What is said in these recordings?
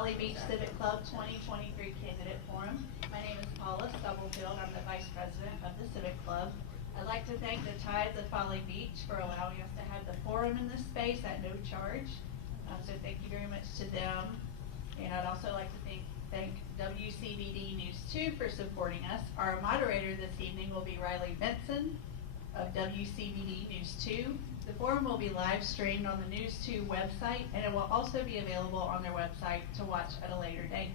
Folly Beach Civic Club 2023 Candidate Forum. My name is Paula Stubblefield. I'm the Vice President of the Civic Club. I'd like to thank the Tides of Folly Beach for allowing us to have the forum in this space at no charge. So thank you very much to them. And I'd also like to thank WCBD News 2 for supporting us. Our moderator this evening will be Riley Benson of WCBD News 2. The forum will be live streamed on the News 2 website, and it will also be available on their website to watch at a later date.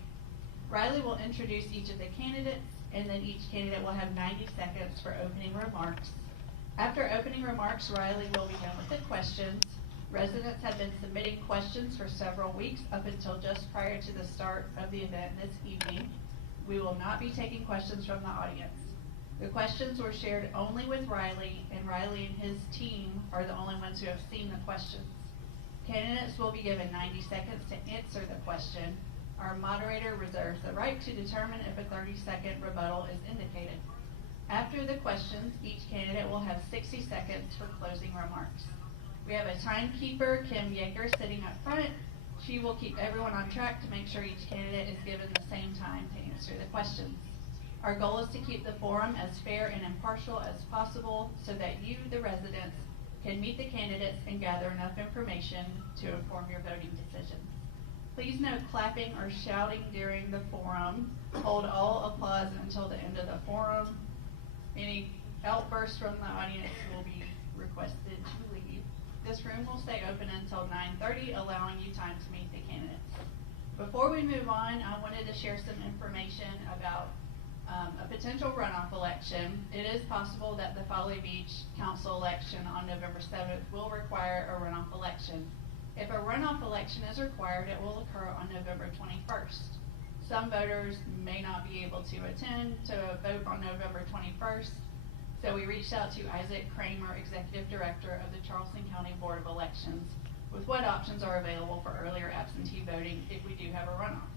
Riley will introduce each of the candidates, and then each candidate will have 90 seconds for opening remarks. After opening remarks, Riley will be done with the questions. Residents have been submitting questions for several weeks up until just prior to the start of the event this evening. We will not be taking questions from the audience. The questions were shared only with Riley, and Riley and his team are the only ones who have seen the questions. Candidates will be given 90 seconds to answer the question. Our moderator reserves the right to determine if a 30-second rebuttal is indicated. After the questions, each candidate will have 60 seconds for closing remarks. We have a timekeeper, Kim Yeager, sitting up front. She will keep everyone on track to make sure each candidate is given the same time to answer the questions. Our goal is to keep the forum as fair and impartial as possible so that you, the residents, can meet the candidates and gather enough information to inform your voting decisions. Please no clapping or shouting during the forum. Hold all applause until the end of the forum. Any outbursts from the audience will be requested to leave. This room will stay open until 9:30, allowing you time to meet the candidates. Before we move on, I wanted to share some information about a potential runoff election. It is possible that the Folly Beach Council election on November 7th will require a runoff election. If a runoff election is required, it will occur on November 21st. Some voters may not be able to attend to vote on November 21st, so we reached out to Isaac Kramer, Executive Director of the Charleston County Board of Elections, with what options are available for earlier absentee voting if we do have a runoff.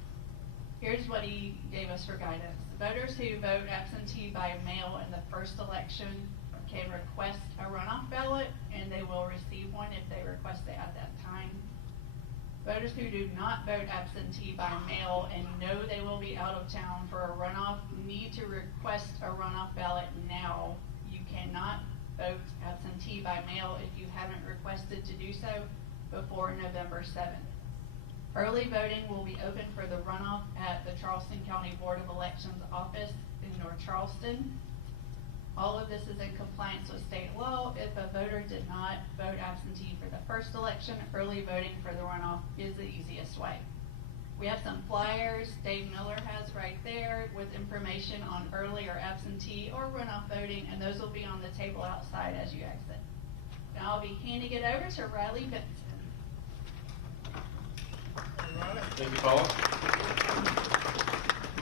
Here's what he gave us for guidance. Voters who vote absentee by mail in the first election can request a runoff ballot, and they will receive one if they request it at that time. Voters who do not vote absentee by mail and know they will be out of town for a runoff need to request a runoff ballot now. You cannot vote absentee by mail if you haven't requested to do so before November 7th. Early voting will be open for the runoff at the Charleston County Board of Elections office in North Charleston. All of this is in compliance with state law. If a voter did not vote absentee for the first election, early voting for the runoff is the easiest way. We have some flyers Dave Miller has right there with information on early or absentee or runoff voting, and those will be on the table outside as you exit. Now I'll be handing it over to Riley Benson. Thank you, Paula.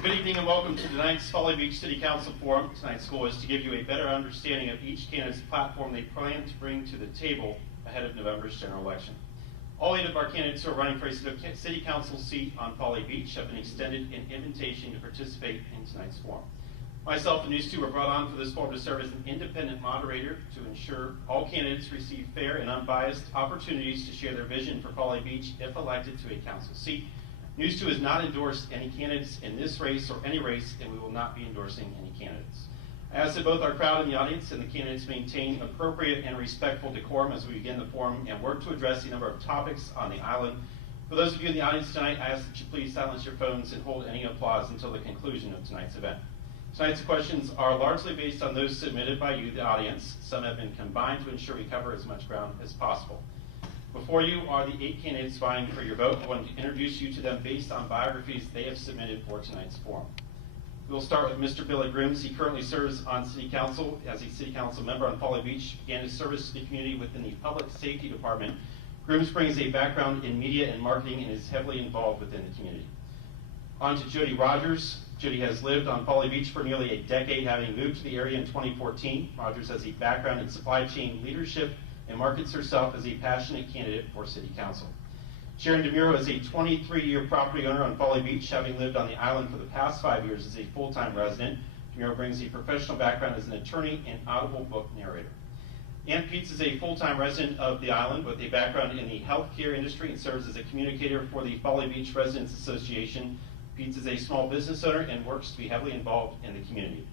Good evening and welcome to tonight's Folly Beach City Council Forum. Tonight's goal is to give you a better understanding of each candidate's platform they plan to bring to the table ahead of November's general election. All 8 of our candidates who are running for a city council seat on Folly Beach have been extended an invitation to participate in tonight's forum. Myself and News 2 were brought on for this forum to serve as an independent moderator to ensure all candidates receive fair and unbiased opportunities to share their vision for Folly Beach if elected to a council seat. News 2 has not endorsed any candidates in this race or any race, and we will not be endorsing any candidates. I ask that both our crowd and the audience and the candidates maintain appropriate and respectful decorum as we begin the forum and work to address the number of topics on the island. For those of you in the audience tonight, I ask that you please silence your phones and hold any applause until the conclusion of tonight's event. Tonight's questions are largely based on those submitted by you, the audience. Some have been combined to ensure we cover as much ground as possible. Before you are the 8 candidates vying for your vote. I want to introduce you to them based on biographies they have submitted for tonight's forum. We'll start with Mr. Billy Grooms. He currently serves on City Council as a City Council member on Folly Beach. Began his service to the community within the Public Safety Department. Grooms brings a background in media and marketing and is heavily involved within the community. On to Jody Rogers. Jody has lived on Folly Beach for nearly a decade, having moved to the area in 2014. Rogers has a background in supply chain leadership and markets herself as a passionate candidate for City Council. Sharon DeMuro is a 23-year property owner on Folly Beach, having lived on the island for the past 5 years as a full-time resident. DeMuro brings a professional background as an attorney and audible book narrator. Ann Peets is a full-time resident of the island with a background in the healthcare industry and serves as a communicator for the Folly Beach Residents Association. Peets is a small business owner and works to be heavily involved in the community.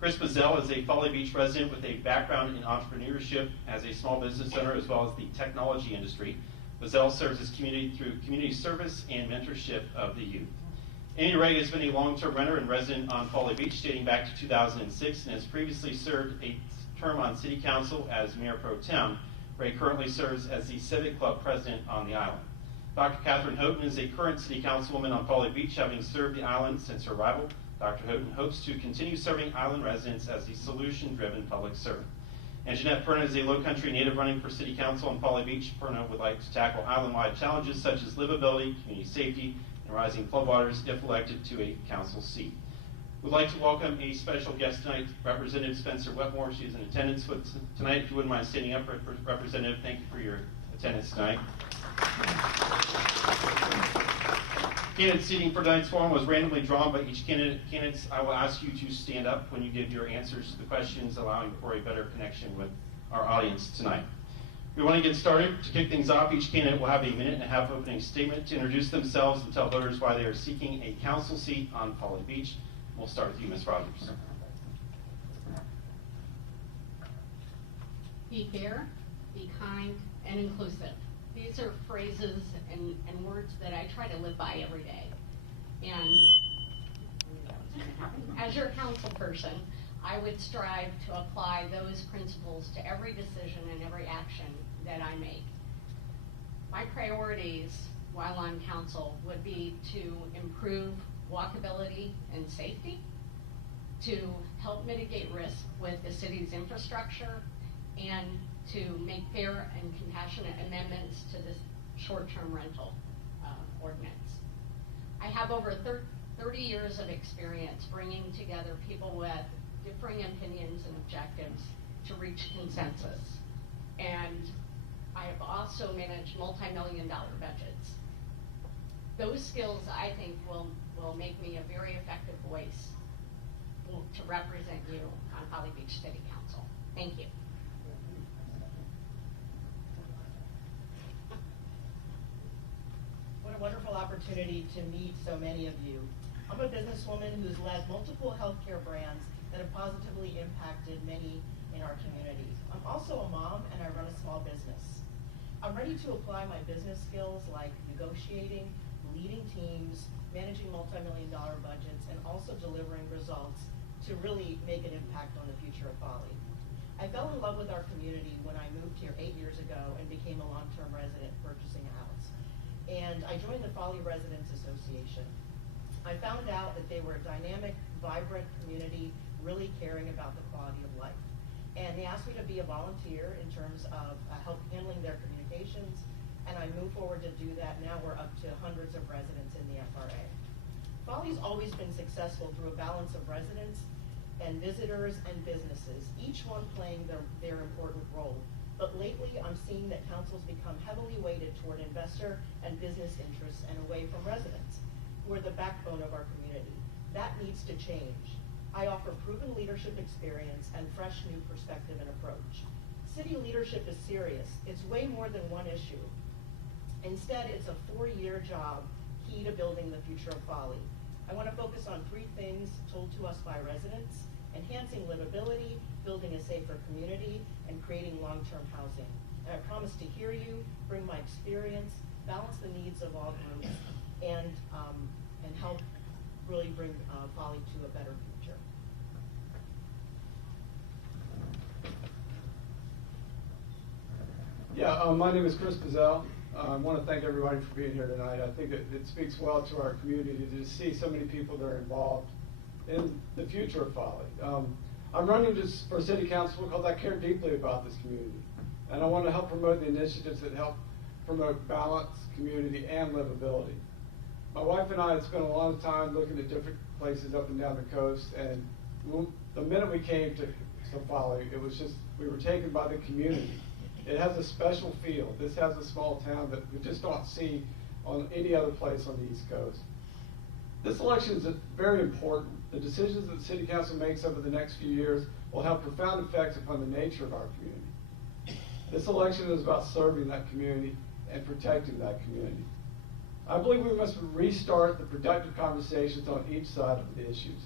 Chris Bazell is a Folly Beach resident with a background in entrepreneurship as a small business owner as well as the technology industry. Bazell serves his community through community service and mentorship of the youth. Amy Ray has been a long-term renter and resident on Folly Beach dating back to 2006 and has previously served a term on City Council as Mayor Pro Tem. Ray currently serves as the Civic Club President on the island. Dr. Catherine Houghton is a current City Councilwoman on Folly Beach, having served the island since her arrival. Dr. Houghton hopes to continue serving island residents as a solution-driven public servant. And Jeanette Perna is a Low-Country native running for City Council on Folly Beach. Perna would like to tackle island-wide challenges such as livability, community safety, and rising floodwaters if elected to a council seat. We'd like to welcome a special guest tonight, Representative Spencer Wetmore. She is in attendance with tonight. If you wouldn't mind standing up, Representative, thank you for your attendance tonight. Candidate seating for tonight's forum was randomly drawn by each candidate. Candidates, I will ask you to stand up when you give your answers to the questions, allowing for a better connection with our audience tonight. We want to get started. To kick things off, each candidate will have a minute-and-a-half opening statement to introduce themselves and tell voters why they are seeking a council seat on Folly Beach. We'll start with you, Ms. Rogers. Be fair, be kind, and inclusive. These are phrases and words that I try to live by every day. And as your council person, I would strive to apply those principles to every decision and every action that I make. My priorities while on council would be to improve walkability and safety, to help mitigate risk with the city's infrastructure, and to make fair and compassionate amendments to this short-term rental ordinance. I have over 30 years of experience bringing together people with differing opinions and objectives to reach consensus. And I have also managed multi-million-dollar budgets. Those skills, I think, will make me a very effective voice to represent you on Folly Beach City Council. Thank you. What a wonderful opportunity to meet so many of you. I'm a businesswoman who's led multiple healthcare brands that have positively impacted many in our community. I'm also a mom and I run a small business. I'm ready to apply my business skills like negotiating, leading teams, managing multi-million-dollar budgets, and also delivering results to really make an impact on the future of Folly. I fell in love with our community when I moved here 8 years ago and became a long-term resident purchasing a house. And I joined the Folly Residents Association. I found out that they were a dynamic, vibrant community, really caring about the quality of life. And they asked me to be a volunteer in terms of help handling their communications, and I moved forward to do that. Now we're up to hundreds of residents in the FRA. Folly's always been successful through a balance of residents and visitors and businesses, each one playing their important role. But lately, I'm seeing that council's become heavily weighted toward investor and business interests and away from residents, who are the backbone of our community. That needs to change. I offer proven leadership experience and fresh new perspective and approach. City leadership is serious. It's way more than one issue. Instead, it's a 4-year job key to building the future of Folly. I want to focus on 3 things told to us by residents: enhancing livability, building a safer community, and creating long-term housing. And I promise to hear you, bring my experience, balance the needs of all groups, and help really bring Folly to a better future. Yeah, my name is Chris Bazell. I want to thank everybody for being here tonight. I think it speaks well to our community to see so many people that are involved in the future of Folly. I'm running just for city council because I care deeply about this community. And I want to help promote the initiatives that help promote balance, community, and livability. My wife and I had spent a lot of time looking at different places up and down the coast, and the minute we came to Folly, it was just, we were taken by the community. It has a special feel. This has a small town that we just don't see on any other place on the East Coast. This election is very important. The decisions that the City Council makes over the next few years will have profound effects upon the nature of our community. This election is about serving that community and protecting that community. I believe we must restart the productive conversations on each side of the issues.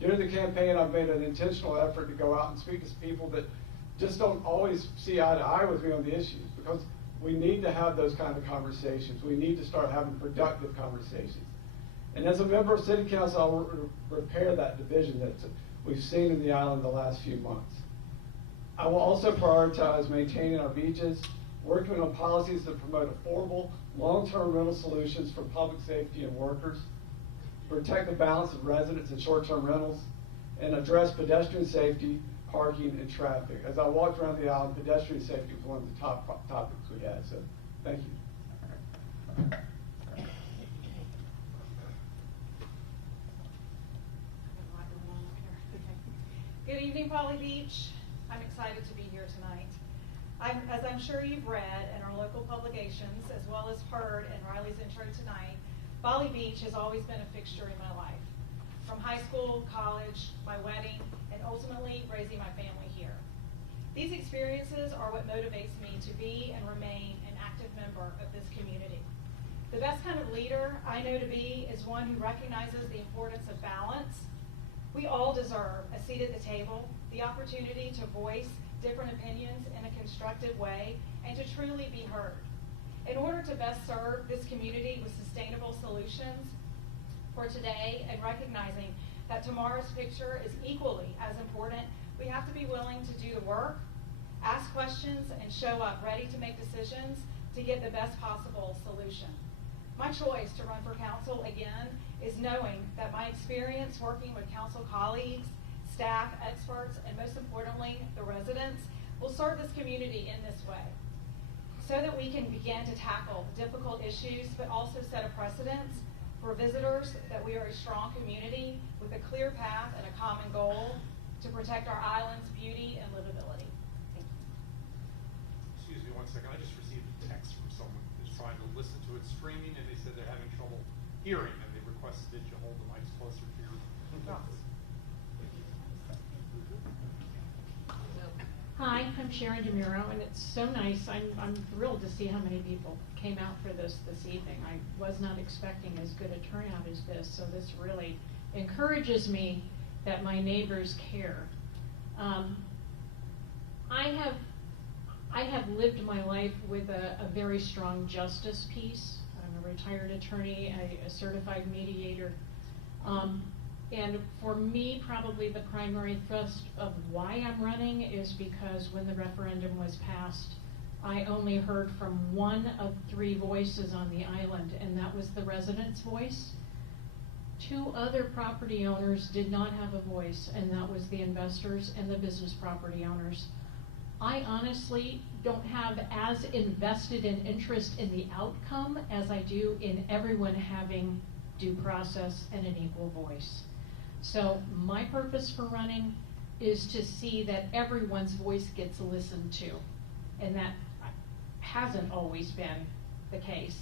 During the campaign, I've made an intentional effort to go out and speak to people that just don't always see eye to eye with me on the issues, because we need to have those kind of conversations. We need to start having productive conversations. And as a member of City Council, I'll repair that division that we've seen in the island the last few months. I will also prioritize maintaining our beaches, working on policies that promote affordable, long-term rental solutions for public safety and workers, protect the balance of residents and short-term rentals, and address pedestrian safety, parking, and traffic. As I walked around the island, pedestrian safety was one of the top topics we had, so thank you. Good evening, Folly Beach. I'm excited to be here tonight. As I'm sure you've read in our local publications, as well as heard in Riley's intro tonight, Folly Beach has always been a fixture in my life. From high school, college, my wedding, and ultimately raising my family here. These experiences are what motivates me to be and remain an active member of this community. The best kind of leader I know to be is one who recognizes the importance of balance. We all deserve a seat at the table, the opportunity to voice different opinions in a constructive way, and to truly be heard. In order to best serve this community with sustainable solutions for today and recognizing that tomorrow's picture is equally as important, we have to be willing to do the work, ask questions, and show up ready to make decisions to get the best possible solution. My choice to run for council again is knowing that my experience working with council colleagues, staff, experts, and most importantly, the residents, will serve this community in this way, so that we can begin to tackle difficult issues, but also set a precedent for visitors that we are a strong community with a clear path and a common goal to protect our island's beauty and livability. Thank you. Excuse me 1 second, I just received a text from someone who's trying to listen to it streaming, and they said they're having trouble hearing, and they requested that you hold the mics closer to your mouth. Hi, I'm Sharon DeMuro, and it's so nice. I'm thrilled to see how many people came out for this evening. I was not expecting as good a turnout as this, so this really encourages me that my neighbors care. I have lived my life with a very strong justice piece. I'm a retired attorney, a certified mediator. And for me, probably the primary thrust of why I'm running is because when the referendum was passed, I only heard from one of 3 voices on the island, and that was the residents' voice. 2 other property owners did not have a voice, and that was the investors and the business property owners. I honestly don't have as invested an interest in the outcome as I do in everyone having due process and an equal voice. So my purpose for running is to see that everyone's voice gets listened to, and that hasn't always been the case.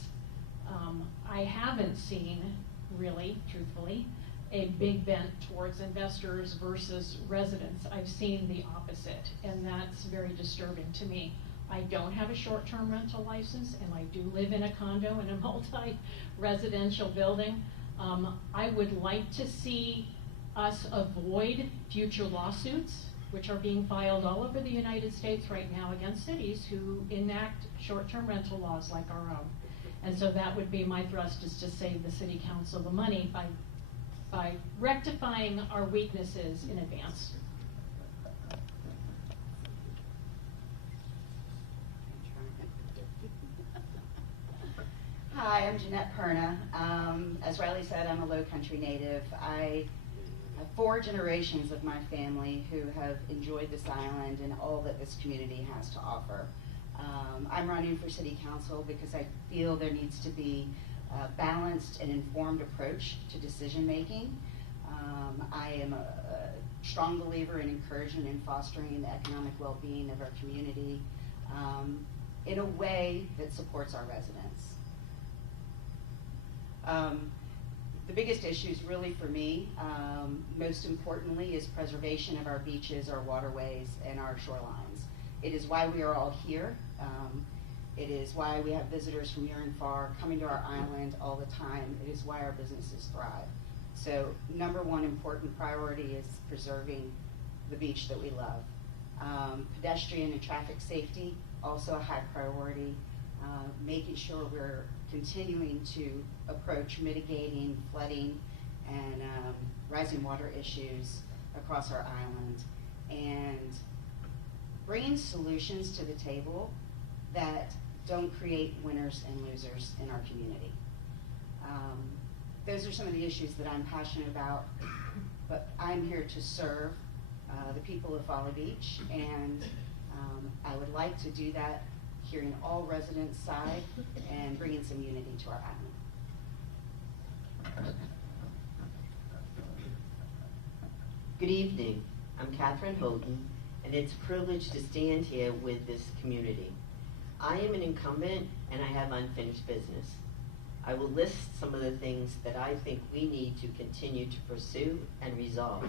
I haven't seen, really, truthfully, a big bent towards investors versus residents. I've seen the opposite, and that's very disturbing to me. I don't have a short-term rental license, and I do live in a condo in a multi-residential building. I would like to see us avoid future lawsuits, which are being filed all over the United States right now against cities who enact short-term rental laws like our own. And so that would be my thrust, is to save the city council the money by rectifying our weaknesses in advance. Hi, I'm Jeanette Perna. As Riley said, I'm a Low Country native. I have 4 generations of my family who have enjoyed this island and all that this community has to offer. I'm running for city council because I feel there needs to be a balanced and informed approach to decision making. I am a strong believer in encouraging and fostering the economic well-being of our community in a way that supports our residents. The biggest issues really for me, most importantly, is preservation of our beaches, our waterways, and our shorelines. It is why we are all here. It is why we have visitors from near and far coming to our island all the time. It is why our businesses thrive. So number one important priority is preserving the beach that we love. Pedestrian and traffic safety, also a high priority. Making sure we're continuing to approach mitigating flooding and rising water issues across our island, and bringing solutions to the table that don't create winners and losers in our community. Those are some of the issues that I'm passionate about, but I'm here to serve the people of Folly Beach, and I would like to do that hearing all residents' side and bringing some unity to our island. Good evening. I'm Catherine Houghton, and it's a privilege to stand here with this community. I am an incumbent, and I have unfinished business. I will list some of the things that I think we need to continue to pursue and resolve.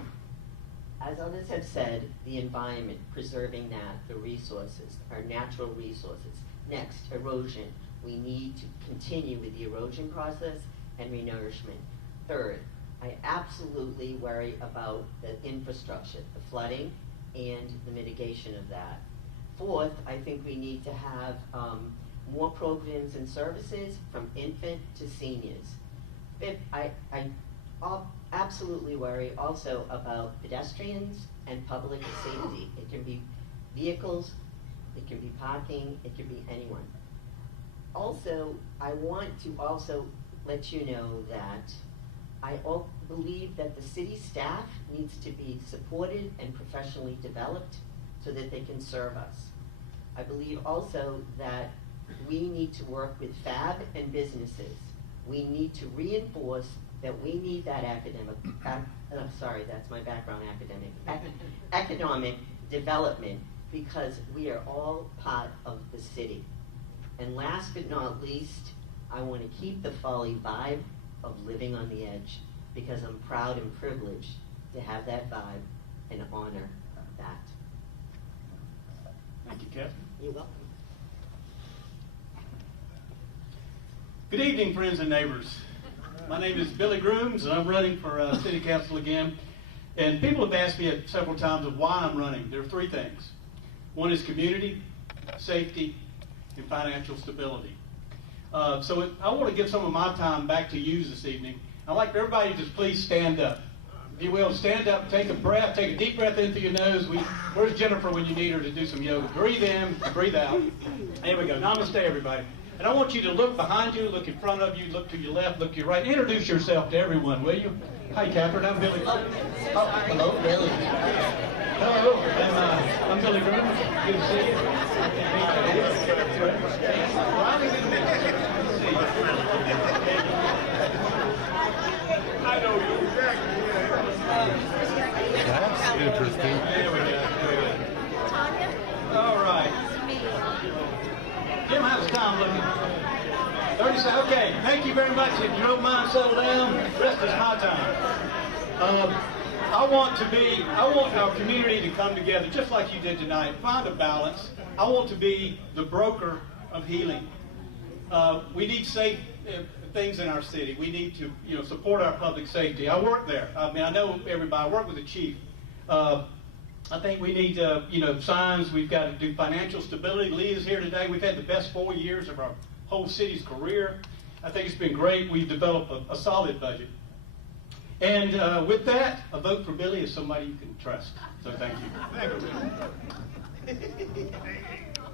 As others have said, the environment, preserving that, the resources, our natural resources. Next, erosion. We need to continue with the erosion process and renourishment. Third, I absolutely worry about the infrastructure, the flooding, and the mitigation of that. Fourth, I think we need to have more programs and services from infant to seniors. Fifth, I absolutely worry also about pedestrians and public safety. It can be vehicles, it can be parking, it can be anyone. Also, I want to also let you know that I believe that the city staff needs to be supported and professionally developed so that they can serve us. I believe also that we need to work with FAB and businesses. We need to reinforce that we need that economic development, because we are all part of the city. And last but not least, I want to keep the Folly vibe of living on the edge, because I'm proud and privileged to have that vibe and honor that. Thank you, Catherine. You're welcome. Good evening, friends and neighbors. My name is Billy Grooms, and I'm running for City Council again. And people have asked me several times of why I'm running. There are three things. One is community, safety, and financial stability. So I want to give some of my time back to you this evening. I'd like for everybody to just please stand up. If you will, stand up, take a breath, take a deep breath in through your nose. Where's Jennifer when you need her to do some yoga? Breathe in, breathe out. There we go. Namaste, everybody. And I want you to look behind you, look in front of you, look to your left, look to your right. Introduce yourself to everyone, will you? Hi, Catherine. I'm Billy. Oh, hello, Billy. Hello, and I'm Billy Grooms. Good to see you. I know you. That's interesting. There we go. Tanya? All right. Jim, how's time looking? 30 seconds. Okay, thank you very much. If you don't mind, settle down. The rest is my time. I want our community to come together just like you did tonight. Find a balance. I want to be the broker of healing. We need safe things in our city. We need to, support our public safety. I work there. I mean, I know everybody. I work with the chief. I think we need, signs. We've got to do financial stability. Lee is here today. We've had the best 4 years of our whole city's career. I think it's been great. We've developed a solid budget. And with that, a vote for Billy is somebody you can trust. So thank you.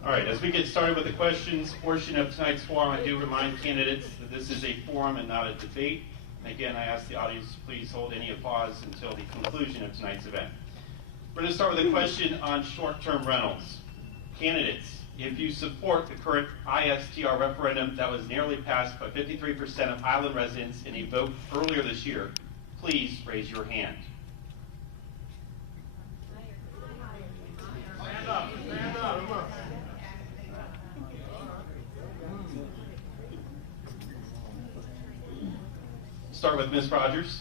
All right, as we get started with the questions portion of tonight's forum, I do remind candidates that this is a forum and not a debate. And again, I ask the audience to please hold any applause until the conclusion of tonight's event. We're going to start with a question on short-term rentals. Candidates, if you support the current ISTR referendum that was nearly passed by 53% of island residents in a vote earlier this year, please raise your hand. Stand up, stand up. Start with Ms. Rogers.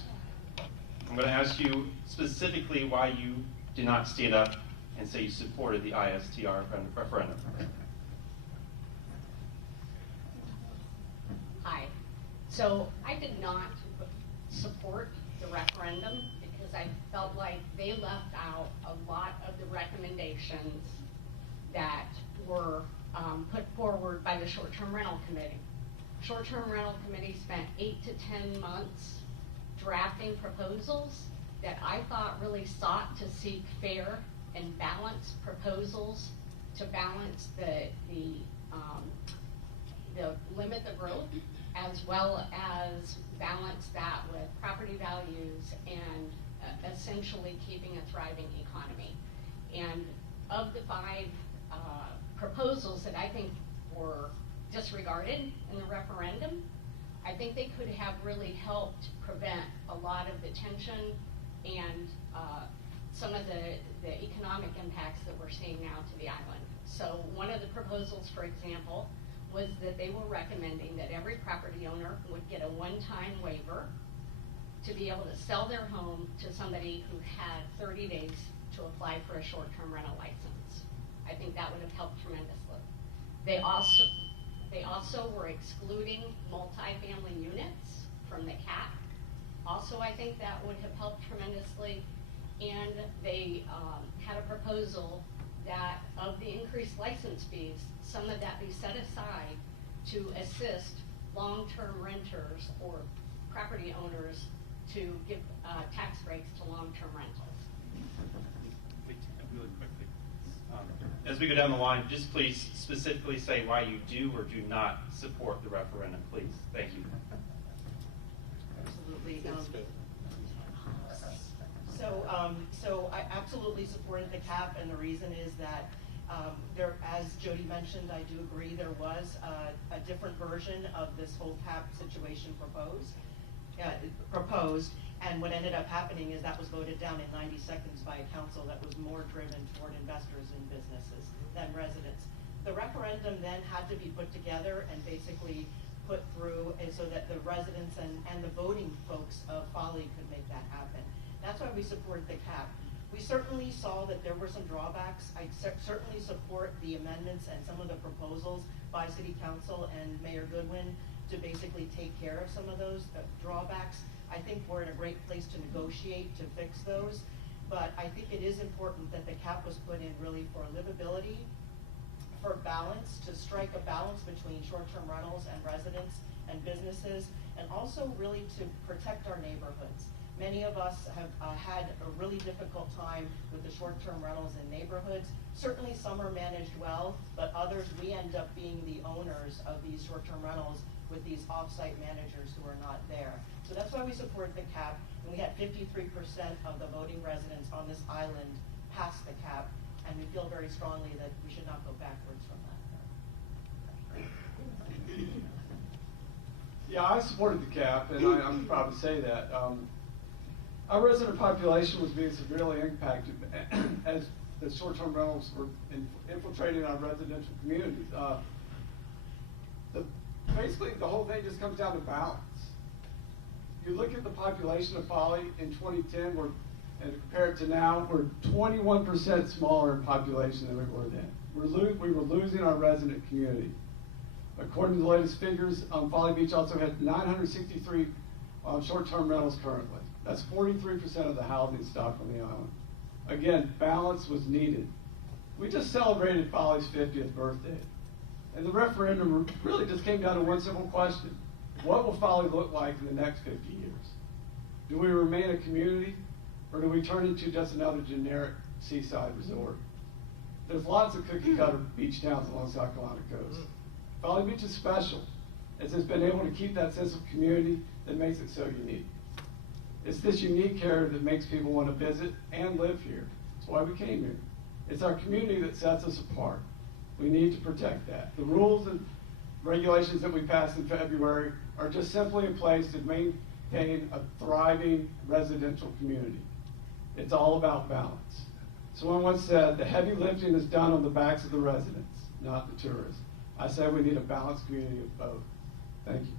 I'm going to ask you specifically why you did not stand up and say you supported the ISTR referendum. Hi. So I did not support the referendum because I felt like they left out a lot of the recommendations that were put forward by the short-term rental committee. Short-term rental committee spent 8 to 10 months drafting proposals that I thought really sought to seek fair and balanced proposals to balance the limit the growth, as well as balance that with property values and essentially keeping a thriving economy. And of the 5 proposals that I think were disregarded in the referendum, I think they could have really helped prevent a lot of the tension and some of the economic impacts that we're seeing now to the island. So one of the proposals, for example, was that they were recommending that every property owner would get a one-time waiver to be able to sell their home to somebody who had 30 days to apply for a short-term rental license. I think that would have helped tremendously. They also were excluding multifamily units from the cap. Also, I think that would have helped tremendously. And they had a proposal that of the increased license fees, some of that be set aside to assist long-term renters or property owners to give tax breaks to long-term rentals. Really quickly. As we go down the line, just please specifically say why you do or do not support the referendum, please. Thank you. Absolutely. So I absolutely supported the cap, and the reason is that there, as Jody mentioned, I do agree there was a different version of this whole cap situation proposed, and what ended up happening is that was voted down in 90 seconds by a council that was more driven toward investors and businesses than residents. The referendum then had to be put together and basically put through so that the residents and the voting folks of Folly could make that happen. That's why we supported the cap. We certainly saw that there were some drawbacks. I certainly support the amendments and some of the proposals by City Council and Mayor Goodwin to basically take care of some of those drawbacks. I think we're in a great place to negotiate to fix those, but I think it is important that the cap was put in really for livability, for balance, to strike a balance between short-term rentals and residents and businesses, and also really to protect our neighborhoods. Many of us have had a really difficult time with the short-term rentals in neighborhoods. Certainly some are managed well, but others, we end up being the owners of these short-term rentals with these off-site managers who are not there. So that's why we support the cap, and we had 53% of the voting residents on this island pass the cap, and we feel very strongly that we should not go backwards from that. Yeah, I supported the cap, and I'm proud to say that. Our resident population was being severely impacted as the short-term rentals were infiltrating our residential communities. Basically, the whole thing just comes down to balance. You look at the population of Folly in 2010, and compared to now, we're 21% smaller in population than we were then. We were losing our resident community. According to the latest figures, Folly Beach also had 963 short-term rentals currently. That's 43% of the housing stock on the island. Again, balance was needed. We just celebrated Folly's 50th birthday. And the referendum really just came down to one simple question. What will Folly look like in the next 50 years? Do we remain a community, or do we turn into just another generic seaside resort? There's lots of cookie-cutter beach towns along the South Carolina coast. Folly Beach is special, as it's been able to keep that sense of community that makes it so unique. It's this unique character that makes people want to visit and live here. That's why we came here. It's our community that sets us apart. We need to protect that. The rules and regulations that we passed in February are just simply in place to maintain a thriving residential community. It's all about balance. Someone once said, the heavy lifting is done on the backs of the residents, not the tourists. I say we need a balanced community of both. Thank you.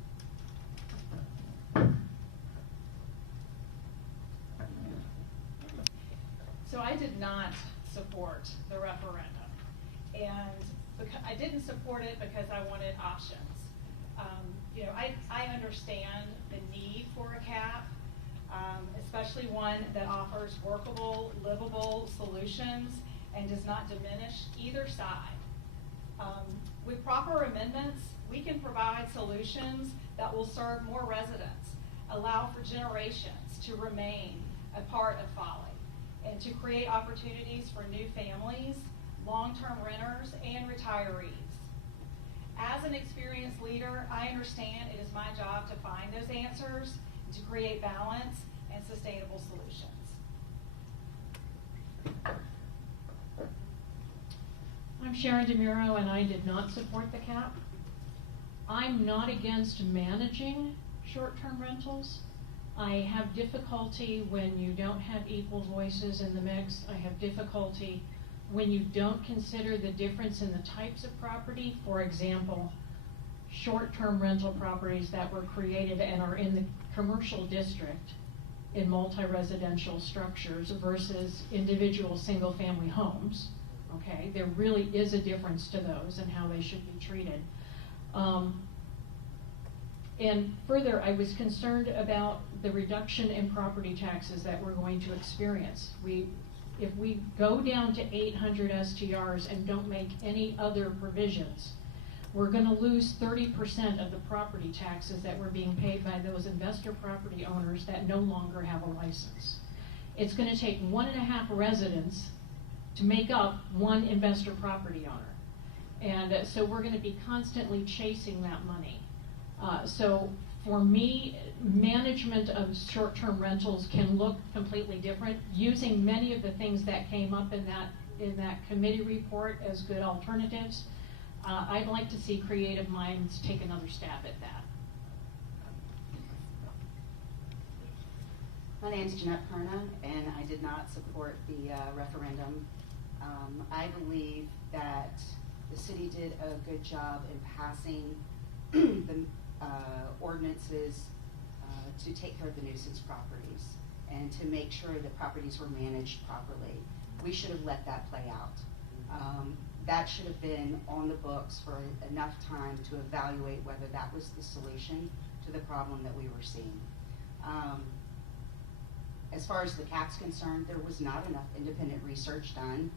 So I did not support the referendum. And I didn't support it because I wanted options. I understand the need for a cap, especially one that offers workable, livable solutions and does not diminish either side. With proper amendments, we can provide solutions that will serve more residents, allow for generations to remain a part of Folly, and to create opportunities for new families, long-term renters, and retirees. As an experienced leader, I understand it is my job to find those answers, to create balance and sustainable solutions. I'm Sharon DeMuro, and I did not support the cap. I'm not against managing short-term rentals. I have difficulty when you don't have equal voices in the mix. I have difficulty when you don't consider the difference in the types of property. For example, short-term rental properties that were created and are in the commercial district in multi-residential structures versus individual single-family homes. Okay, there really is a difference to those and how they should be treated. And further, I was concerned about the reduction in property taxes that we're going to experience. If we go down to 800 STRs and don't make any other provisions, we're going to lose 30% of the property taxes that were being paid by those investor property owners that no longer have a license. It's going to take 1.5 residents to make up one investor property owner. And so we're going to be constantly chasing that money. So for me, management of short-term rentals can look completely different, using many of the things that came up in that committee report as good alternatives. I'd like to see creative minds take another stab at that. My name's Jeanette Perna, and I did not support the referendum. I believe that the city did a good job in passing the ordinances to take care of the nuisance properties and to make sure that properties were managed properly. We should have let that play out. That should have been on the books for enough time to evaluate whether that was the solution to the problem that we were seeing. As far as the cap's concerned, there was not enough independent research done.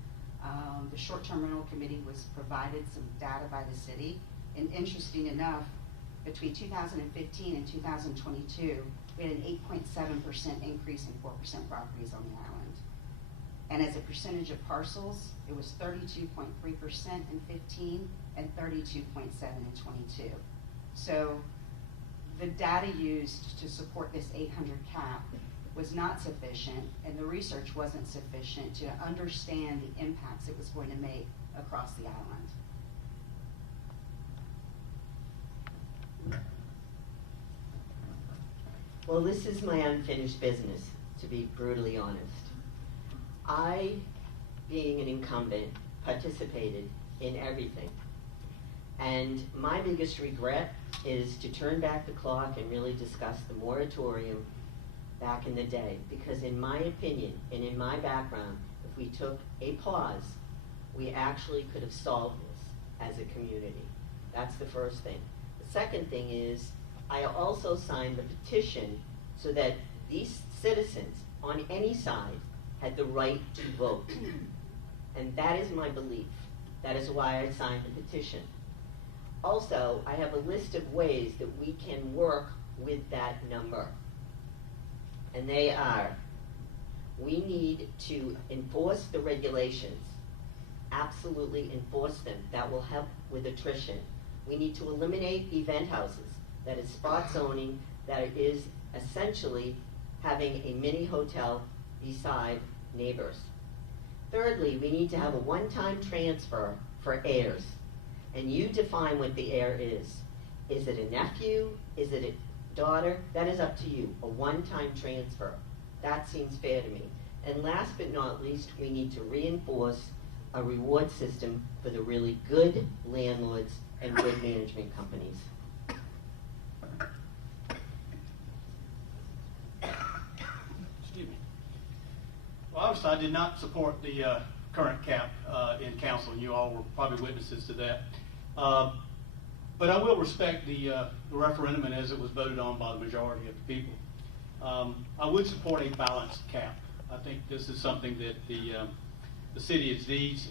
The short-term rental committee was provided some data by the city, and interesting enough, between 2015 and 2022, we had an 8.7% increase in 4% properties on the island. And as a percentage of parcels, it was 32.3% in 15 and 32.7 in 22. So the data used to support this 800 cap was not sufficient, and the research wasn't sufficient to understand the impacts it was going to make across the island. Well, this is my unfinished business, to be brutally honest. I, being an incumbent, participated in everything. And my biggest regret is to turn back the clock and really discuss the moratorium back in the day. Because in my opinion, and in my background, if we took a pause, we actually could have solved this as a community. That's the first thing. The second thing is, I also signed the petition so that these citizens on any side had the right to vote. And that is my belief. That is why I signed the petition. Also, I have a list of ways that we can work with that number. And they are, we need to enforce the regulations. Absolutely enforce them. That will help with attrition. We need to eliminate event houses. That is spot zoning, that is essentially having a mini hotel beside neighbors. Thirdly, we need to have a one-time transfer for heirs. And you define what the heir is. Is it a nephew? Is it a daughter? That is up to you. A one-time transfer. That seems fair to me. And last but not least, we need to reinforce a reward system for the really good landlords and good management companies. Well, obviously, I did not support the current cap in council, and you all were probably witnesses to that. But I will respect the referendum and as it was voted on by the majority of the people. I would support a balanced cap. I think this is something that the city needs.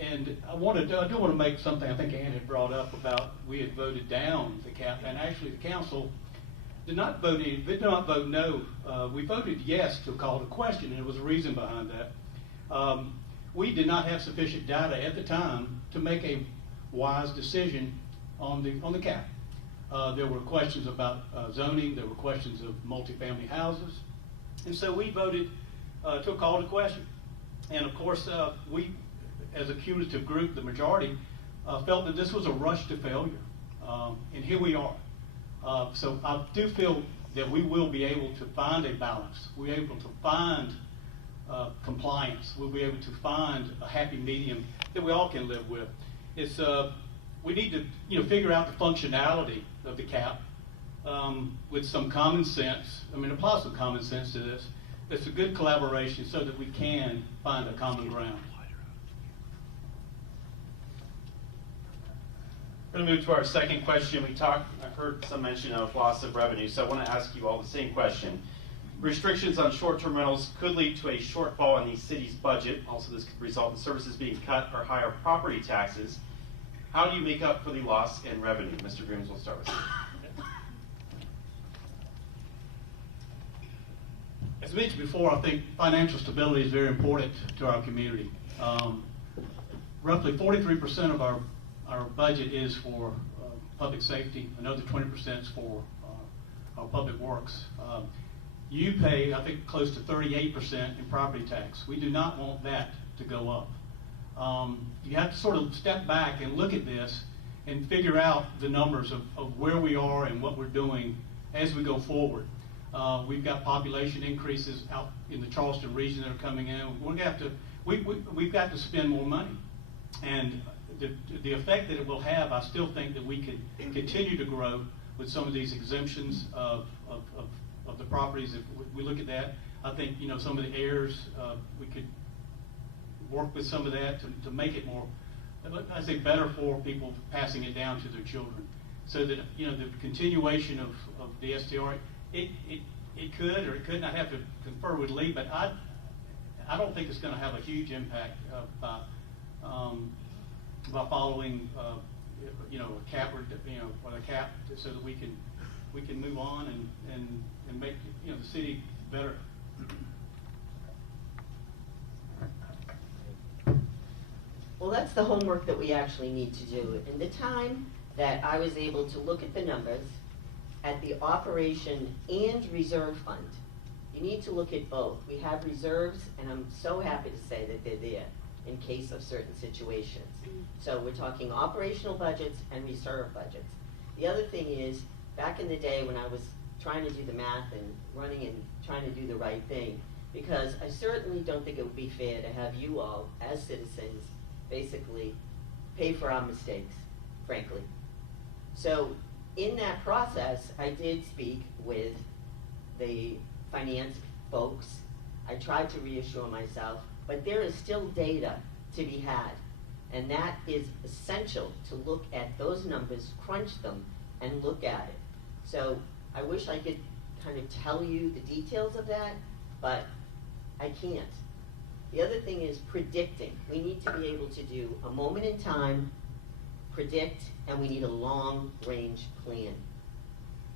And I do want to make something I think Ann had brought up about we had voted down the cap, and actually the council did not vote no. We voted yes to call the question, and there was a reason behind that. We did not have sufficient data at the time to make a wise decision on the cap. There were questions about zoning, there were questions of multifamily houses, and so we voted to call the question. And of course, we, as a cumulative group, the majority, felt that this was a rush to failure. And here we are. So I do feel that we will be able to find a balance. We're able to find compliance. We'll be able to find a happy medium that we all can live with. It's we need to figure out the functionality of the cap with some common sense. I mean, apply some common sense to this. It's a good collaboration so that we can find a common ground. We're going to move to our second question. I've heard some mention of loss of revenue, so I want to ask you all the same question. Restrictions on short-term rentals could lead to a shortfall in the city's budget. Also, this could result in services being cut or higher property taxes. How do you make up for the loss in revenue? Mr. Grooms, we'll start with you. As mentioned before, I think financial stability is very important to our community. Roughly 43% of our budget is for public safety. Another 20% is for our public works. You pay, I think, close to 38% in property tax. We do not want that to go up. You have to sort of step back and look at this and figure out the numbers of where we are and what we're doing as we go forward. We've got population increases out in the Charleston region that are coming in. We've got to spend more money. And the effect that it will have, I still think that we could continue to grow with some of these exemptions of the properties. If we look at that, I think some of the heirs, we could work with some of that to make it more, I say, better for people passing it down to their children, so that the continuation of the STR, it could or it could not. Have to confer with Lee, but I don't think it's going to have a huge impact by following a cap or a cap, so that we can move on and make the city better. Well, that's the homework that we actually need to do. In the time that I was able to look at the numbers at the operation and reserve fund, you need to look at both. We have reserves, and I'm so happy to say that they're there in case of certain situations. So we're talking operational budgets and reserve budgets. The other thing is, back in the day when I was trying to do the math and running and trying to do the right thing, because I certainly don't think it would be fair to have you all, as citizens, basically pay for our mistakes, frankly. So in that process, I did speak with the finance folks. I tried to reassure myself, but there is still data to be had. And that is essential, to look at those numbers, crunch them, and look at it. So I wish I could kind of tell you the details of that, but I can't. The other thing is predicting. We need to be able to do a moment in time, predict, and we need a long-range plan.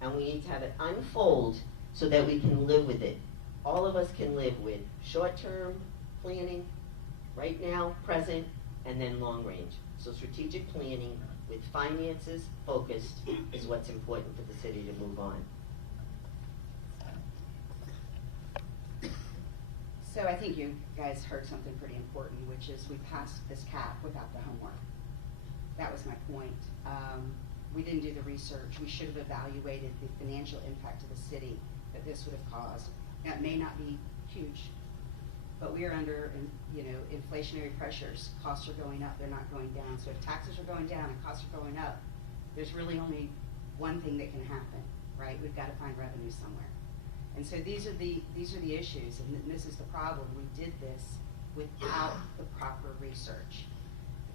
And we need to have it unfold so that we can live with it. All of us can live with short-term planning, right now, present, and then long-range. So strategic planning with finances focused is what's important for the city to move on. So I think you guys heard something pretty important, which is we passed this cap without the homework. That was my point. We didn't do the research. We should have evaluated the financial impact to the city that this would have caused. Now, it may not be huge, but we are under inflationary pressures. Costs are going up, they're not going down. So if taxes are going down and costs are going up, there's really only one thing that can happen, right? We've got to find revenue somewhere. And so these are the issues, and this is the problem. We did this without the proper research.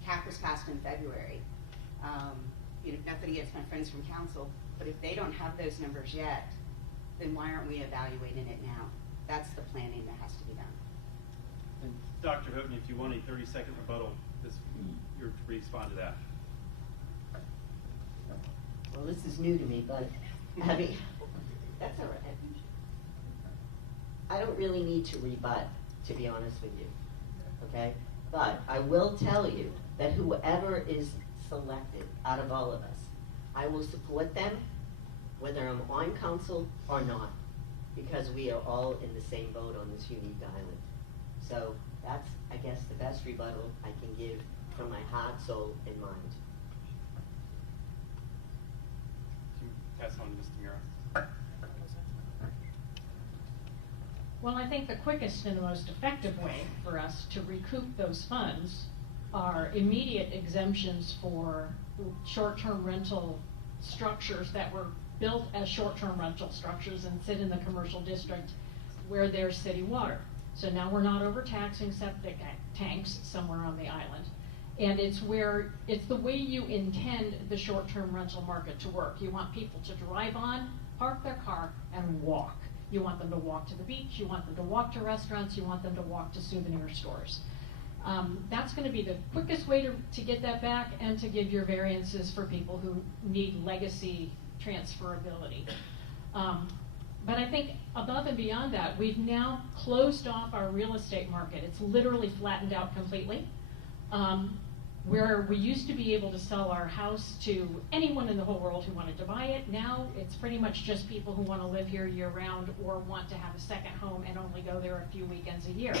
The cap was passed in February. Nothing against my friends from council, but if they don't have those numbers yet, then why aren't we evaluating it now? That's the planning that has to be done. And Dr. Houghton, if you want a 30-second rebuttal, you're to respond to that. Well, this is new to me, but I mean, that's all right. I don't really need to rebut, to be honest with you, okay? But I will tell you that whoever is selected out of all of us, I will support them, whether I'm on council or not, because we are all in the same boat on this unique island. So that's, I guess, the best rebuttal I can give from my heart, soul, and mind. Pass on to Mr. Mira. Well, I think the quickest and the most effective way for us to recoup those funds are immediate exemptions for short-term rental structures that were built as short-term rental structures and sit in the commercial district where there's city water. So now we're not overtaxing septic tanks somewhere on the island. And it's the way you intend the short-term rental market to work. You want people to drive on, park their car, and walk. You want them to walk to the beach, you want them to walk to restaurants, you want them to walk to souvenir stores. That's going to be the quickest way to get that back and to give your variances for people who need legacy transferability. But I think above and beyond that, we've now closed off our real estate market. It's literally flattened out completely. Where we used to be able to sell our house to anyone in the whole world who wanted to buy it, now it's pretty much just people who want to live here year-round or want to have a second home and only go there a few weekends a year.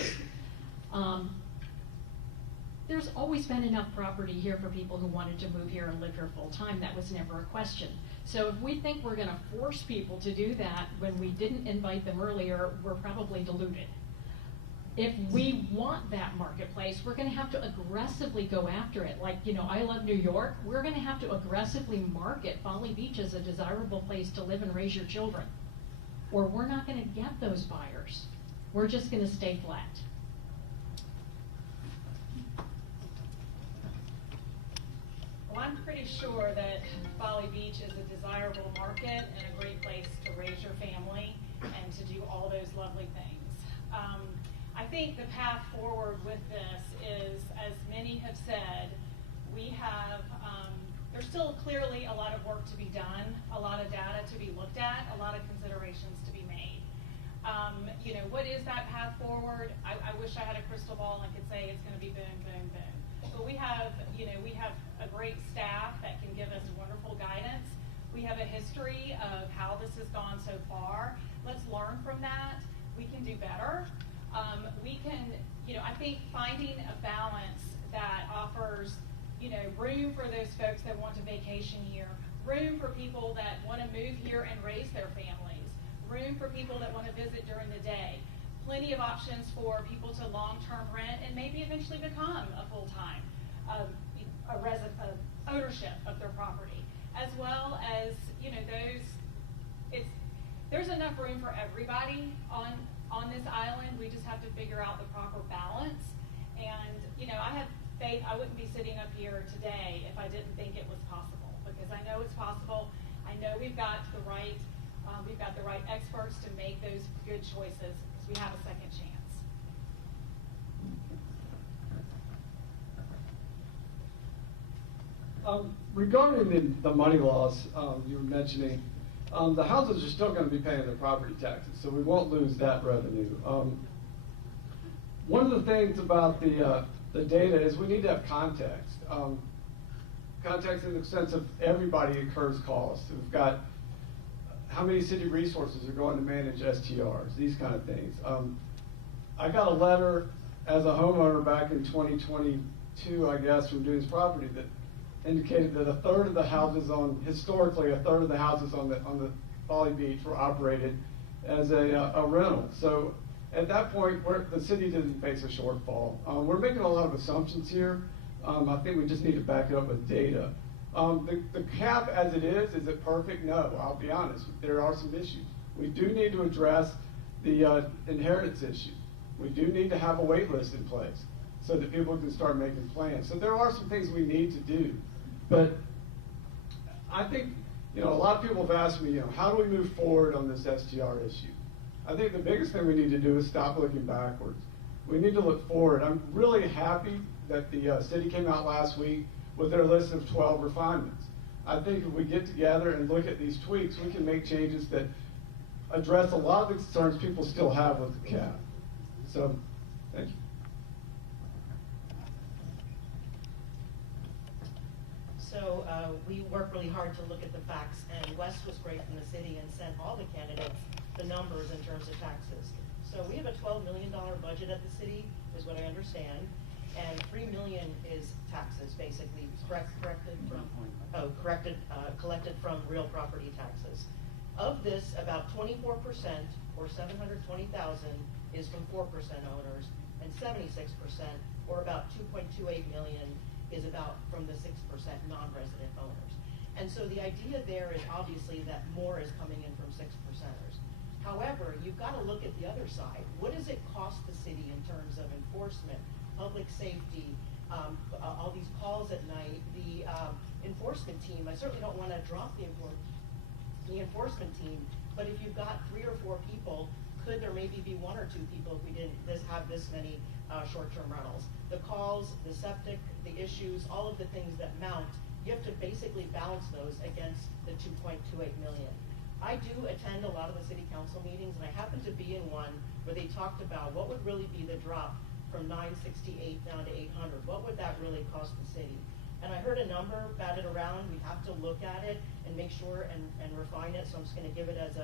There's always been enough property here for people who wanted to move here and live here full-time. That was never a question. So if we think we're going to force people to do that when we didn't invite them earlier, we're probably deluded. If we want that marketplace, we're going to have to aggressively go after it. Like, I love New York. We're going to have to aggressively market Folly Beach as a desirable place to live and raise your children. Or we're not going to get those buyers. We're just going to stay flat. Well, I'm pretty sure that Folly Beach is a desirable market and a great place to raise your family and to do all those lovely things. I think the path forward with this is, as many have said, there's still clearly a lot of work to be done, a lot of data to be looked at, a lot of considerations to be made. What is that path forward? I wish I had a crystal ball and could say it's going to be boom, boom, boom. But we have a great staff that can give us wonderful guidance. We have a history of how this has gone so far. Let's learn from that. We can do better. I think finding a balance that offers, room for those folks that want to vacation here, room for people that want to move here and raise their families, room for people that want to visit during the day, plenty of options for people to long-term rent and maybe eventually become a full-time ownership of their property, as well as, there's enough room for everybody on this island. We just have to figure out the proper balance. And, I have faith. I wouldn't be sitting up here today if I didn't think it was possible, because I know it's possible. I know we've got the right experts to make those good choices, because we have a second chance. Regarding the money loss you were mentioning, the houses are still going to be paying their property taxes, so we won't lose that revenue. One of the things about the data is we need to have context. Context in the sense of everybody incurs costs. We've got how many city resources are going to manage STRs, these kind of things. I got a letter as a homeowner back in 2022, I guess, from Dunes Property that indicated that historically, a third of the houses on the Folly Beach were operated as a rental. So at that point, the city didn't face a shortfall. We're making a lot of assumptions here. I think we just need to back it up with data. The cap as it is it perfect? No, I'll be honest. There are some issues. We do need to address the inheritance issue. We do need to have a wait list in place so that people can start making plans. So there are some things we need to do. But I think, a lot of people have asked me, how do we move forward on this STR issue? I think the biggest thing we need to do is stop looking backwards. We need to look forward. I'm really happy that the city came out last week with their list of 12 refinements. I think if we get together and look at these tweaks, we can make changes that address a lot of the concerns people still have with the cap. So, thank you. So we work really hard to look at the facts, and Wes was great from the city and sent all the candidates the numbers in terms of taxes. So we have a $12 million budget at the city, is what I understand, and $3 million is taxes, basically collected from real property taxes. Of this, about 24%, or 720,000, is from 4% owners, and 76%, or about 2.28 million, is about from the 6% non-resident owners. And so the idea there is obviously that more is coming in from 6%ers. However, you've got to look at the other side. What does it cost the city in terms of enforcement, public safety, all these calls at night, the enforcement team? I certainly don't want to drop the enforcement team, but if you've got 3 or 4 people, could there maybe be 1 or 2 people if we didn't have this many short-term rentals? The calls, the septic, the issues, all of the things that mount, you have to basically balance those against the 2.28 million. I do attend a lot of the city council meetings, and I happened to be in one where they talked about what would really be the drop from 968 down to 800. What would that really cost the city? And I heard a number batted around. We have to look at it and make sure and refine it, so I'm just going to give it as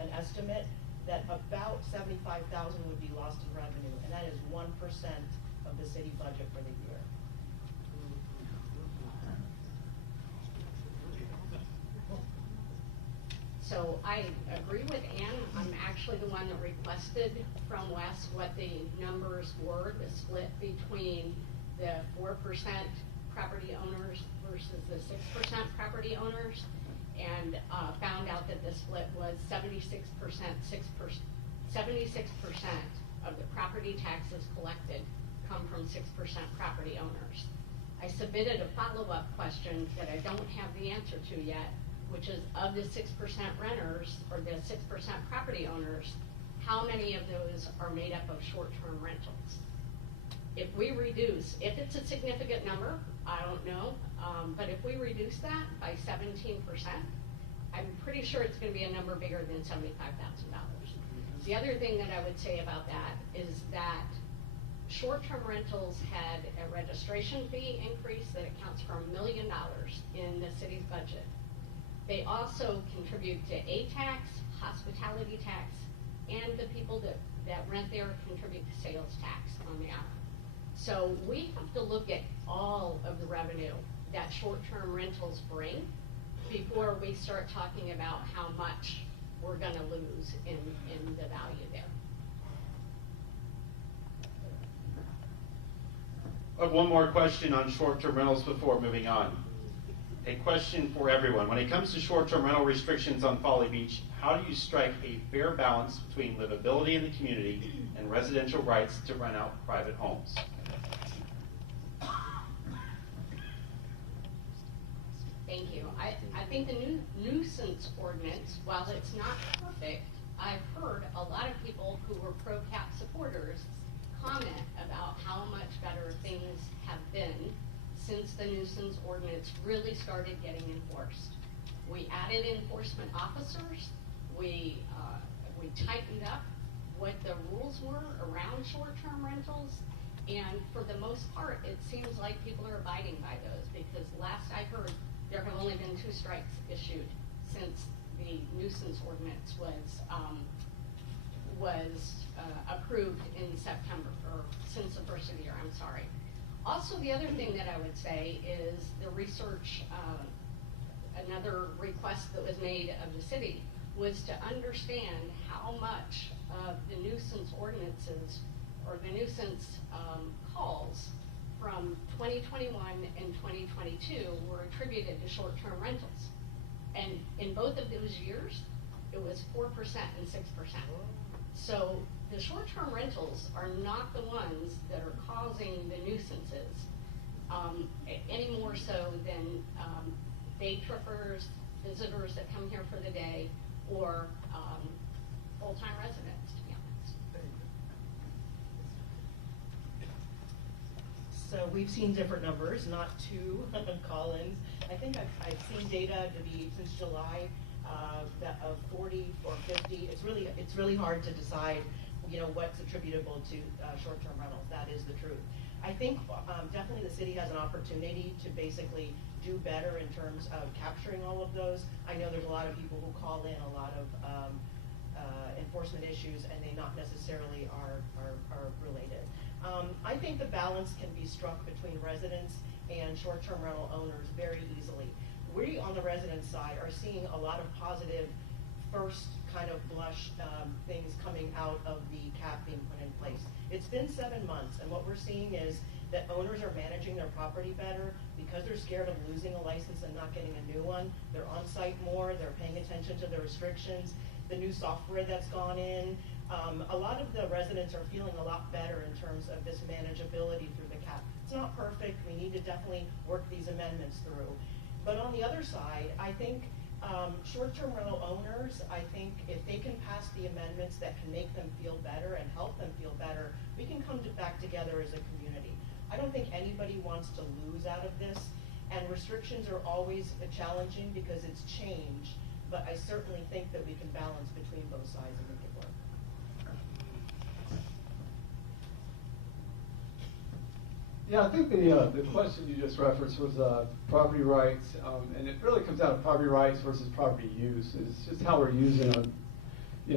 an estimate that about 75,000 would be lost in revenue, and that is 1% of the city budget for the year. So I agree with Ann. I'm actually the one that requested from Wes what the numbers were, the split between the 4% property owners versus the 6% property owners, and found out that the split was 76% of the property taxes collected come from 6% property owners. I submitted a follow-up question that I don't have the answer to yet, which is of the 6% renters, or the 6% property owners, how many of those are made up of short-term rentals? If we reduce, if it's a significant number, I don't know, but if we reduce that by 17%, I'm pretty sure it's going to be a number bigger than $75,000. The other thing that I would say about that is that short-term rentals had a registration fee increase that accounts for $1 million in the city's budget. They also contribute to a tax, hospitality tax, and the people that rent there contribute to sales tax on the island. So we have to look at all of the revenue that short-term rentals bring before we start talking about how much we're going to lose in the value there. I have one more question on short-term rentals before moving on. A question for everyone. When it comes to short-term rental restrictions on Folly Beach, how do you strike a fair balance between livability in the community and residential rights to rent out private homes? Thank you. I think the nuisance ordinance, while it's not perfect, I've heard a lot of people who were pro-cap supporters comment about how much better things have been since the nuisance ordinance really started getting enforced. We added enforcement officers. We tightened up what the rules were around short-term rentals. And for the most part, it seems like people are abiding by those, because last I heard, there have only been 2 strikes issued since the nuisance ordinance was approved in September, or since the first of the year, I'm sorry. Also, the other thing that I would say is the research, another request that was made of the city was to understand how much of the nuisance ordinances or the nuisance calls from 2021 and 2022 were attributed to short-term rentals. And in both of those years, it was 4% and 6%. So the short-term rentals are not the ones that are causing the nuisances, any more so than day trippers, visitors that come here for the day, or full-time residents, to be honest. So we've seen different numbers, not two call-ins. I think I've seen data to be since July that of 40 or 50. It's really hard to decide, what's attributable to short-term rentals. That is the truth. I think definitely the city has an opportunity to basically do better in terms of capturing all of those. I know there's a lot of people who call in a lot of enforcement issues, and they not necessarily are related. I think the balance can be struck between residents and short-term rental owners very easily. We, on the resident side, are seeing a lot of positive first kind of blush things coming out of the cap being put in place. It's been 7 months, and what we're seeing is that owners are managing their property better because they're scared of losing a license and not getting a new one. They're on site more, they're paying attention to the restrictions, the new software that's gone in. A lot of the residents are feeling a lot better in terms of this manageability through the cap. It's not perfect, we need to definitely work these amendments through. But on the other side, I think short-term rental owners, I think if they can pass the amendments that can make them feel better and help them feel better, we can come back together as a community. I don't think anybody wants to lose out of this, and restrictions are always challenging because it's change, but I certainly think that we can balance between both sides and make it work. Yeah, I think the question you just referenced was property rights, and it really comes down to property rights versus property use. It's just how we're using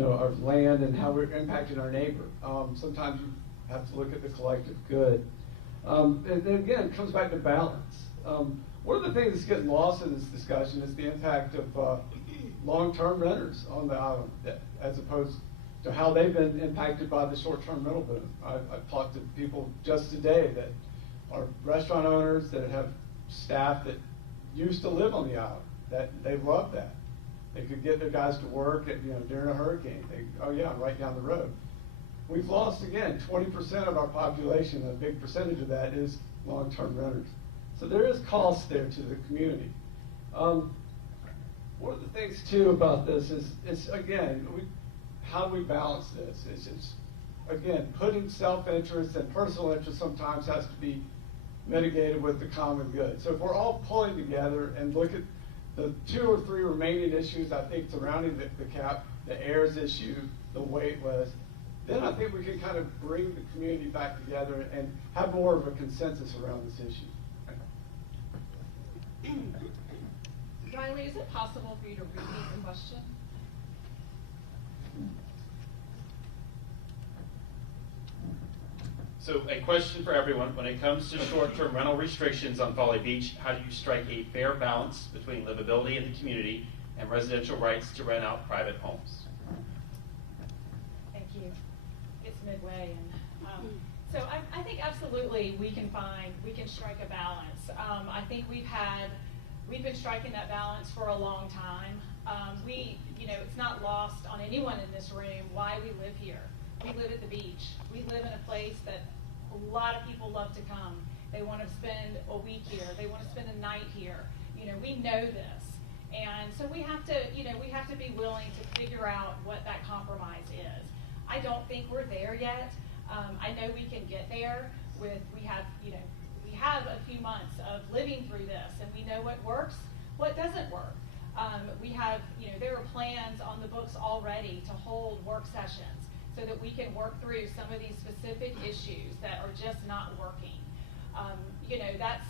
our land and how we're impacting our neighbor. Sometimes you have to look at the collective good. And then again, it comes back to balance. One of the things that's getting lost in this discussion is the impact of long-term renters on the island, as opposed to how they've been impacted by the short-term rental boom. I've talked to people just today that are restaurant owners that have staff that used to live on the island, that they love that. They could get their guys to work during a hurricane. Oh yeah, I'm right down the road. We've lost, again, 20% of our population, and a big percentage of that is long-term renters. So there is cost there to the community. One of the things, too, about this is again, how do we balance this? It's again, putting self-interest and personal interest sometimes has to be mitigated with the common good. So if we're all pulling together and look at the 2 or 3 remaining issues, I think, surrounding the cap, the heirs issue, the wait list, then I think we can kind of bring the community back together and have more of a consensus around this issue. Riley, is it possible for you to repeat the question? So a question for everyone: when it comes to short-term rental restrictions on Folly Beach, how do you strike a fair balance between livability in the community and residential rights to rent out private homes? Thank you. It's midway, and so I think absolutely we can strike a balance. I think we've been striking that balance for a long time. It's not lost on anyone in this room why we live here. We live at the beach. We live in a place that a lot of people love to come. They want to spend a week here. They want to spend a night here. We know this. And so we have to be willing to figure out what that compromise is. I don't think we're there yet. I know we can get there we have a few months of living through this, and we know what works, what doesn't work. There are plans on the books already to hold work sessions so that we can work through some of these specific issues that are just not working. That's,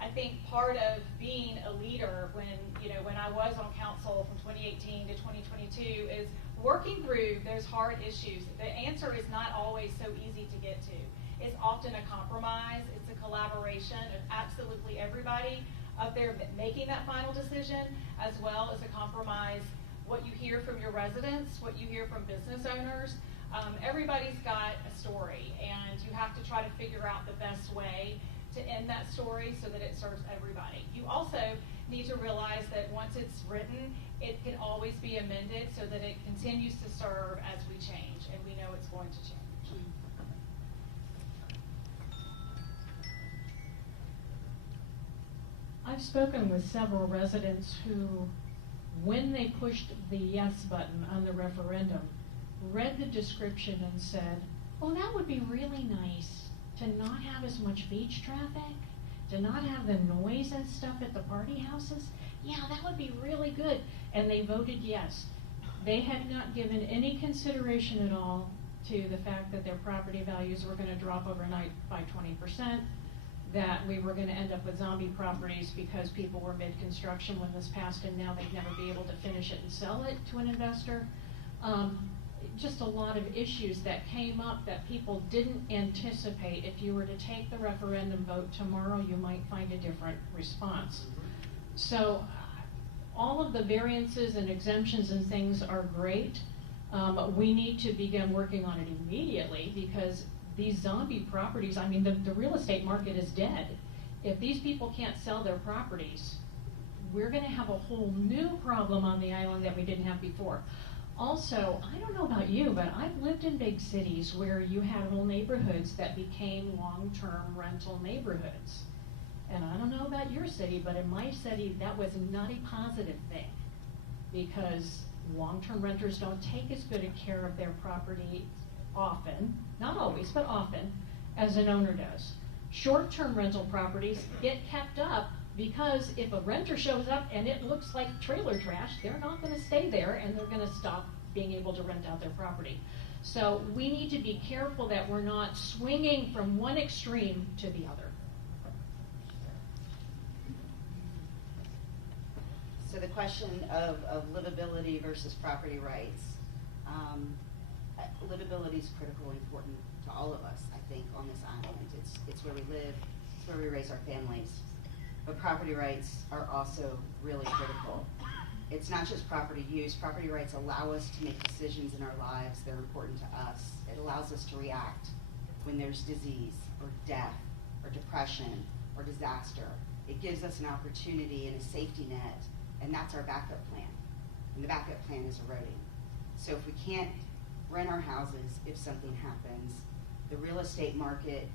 I think, part of being a leader when I was on council from 2018 to 2022 is working through those hard issues. The answer is not always so easy to get to. It's often a compromise. It's a collaboration of absolutely everybody up there making that final decision, as well as a compromise, what you hear from your residents, what you hear from business owners. Everybody's got a story, and you have to try to figure out the best way to end that story so that it serves everybody. You also need to realize that once it's written, it can always be amended so that it continues to serve as we change, and we know it's going going to change. I've spoken with several residents who, when they pushed the yes button on the referendum, read the description and said, oh, that would be really nice to not have as much beach traffic, to not have the noise and stuff at the party houses. Yeah, that would be really good. And they voted yes. They had not given any consideration at all to the fact that their property values were going to drop overnight by 20%, that we were going to end up with zombie properties because people were mid-construction when this passed and now they'd never be able to finish it and sell it to an investor. Just a lot of issues that came up that people didn't anticipate. If you were to take the referendum vote tomorrow, you might find a different response. So all of the variances and exemptions and things are great. We need to begin working on it immediately because these zombie properties, I mean, the real estate market is dead. If these people can't sell their properties, we're gonna have a whole new problem on the island that we didn't have before. Also, I don't know about you, but I've lived in big cities where you had whole neighborhoods that became long-term rental neighborhoods. And I don't know about your city, but in my city, that was not a positive thing because long-term renters don't take as good a care of their property often, not always, but often, as an owner does. Short-term rental properties get kept up because if a renter shows up and it looks like trailer trash, they're not going to stay there and they're going to stop being able to rent out their property. So we need to be careful that we're not swinging from one extreme to the other. So the question of livability versus property rights. Livability is critical and important to all of us, I think, on this island. It's where we live, it's where we raise our families. But property rights are also really critical. It's not just property use. Property rights allow us to make decisions in our lives that are important to us. It allows us to react when there's disease or death or depression or disaster. It gives us an opportunity and a safety net, and that's our backup plan. And the backup plan is eroding. So if we can't rent our houses if something happens, the real estate market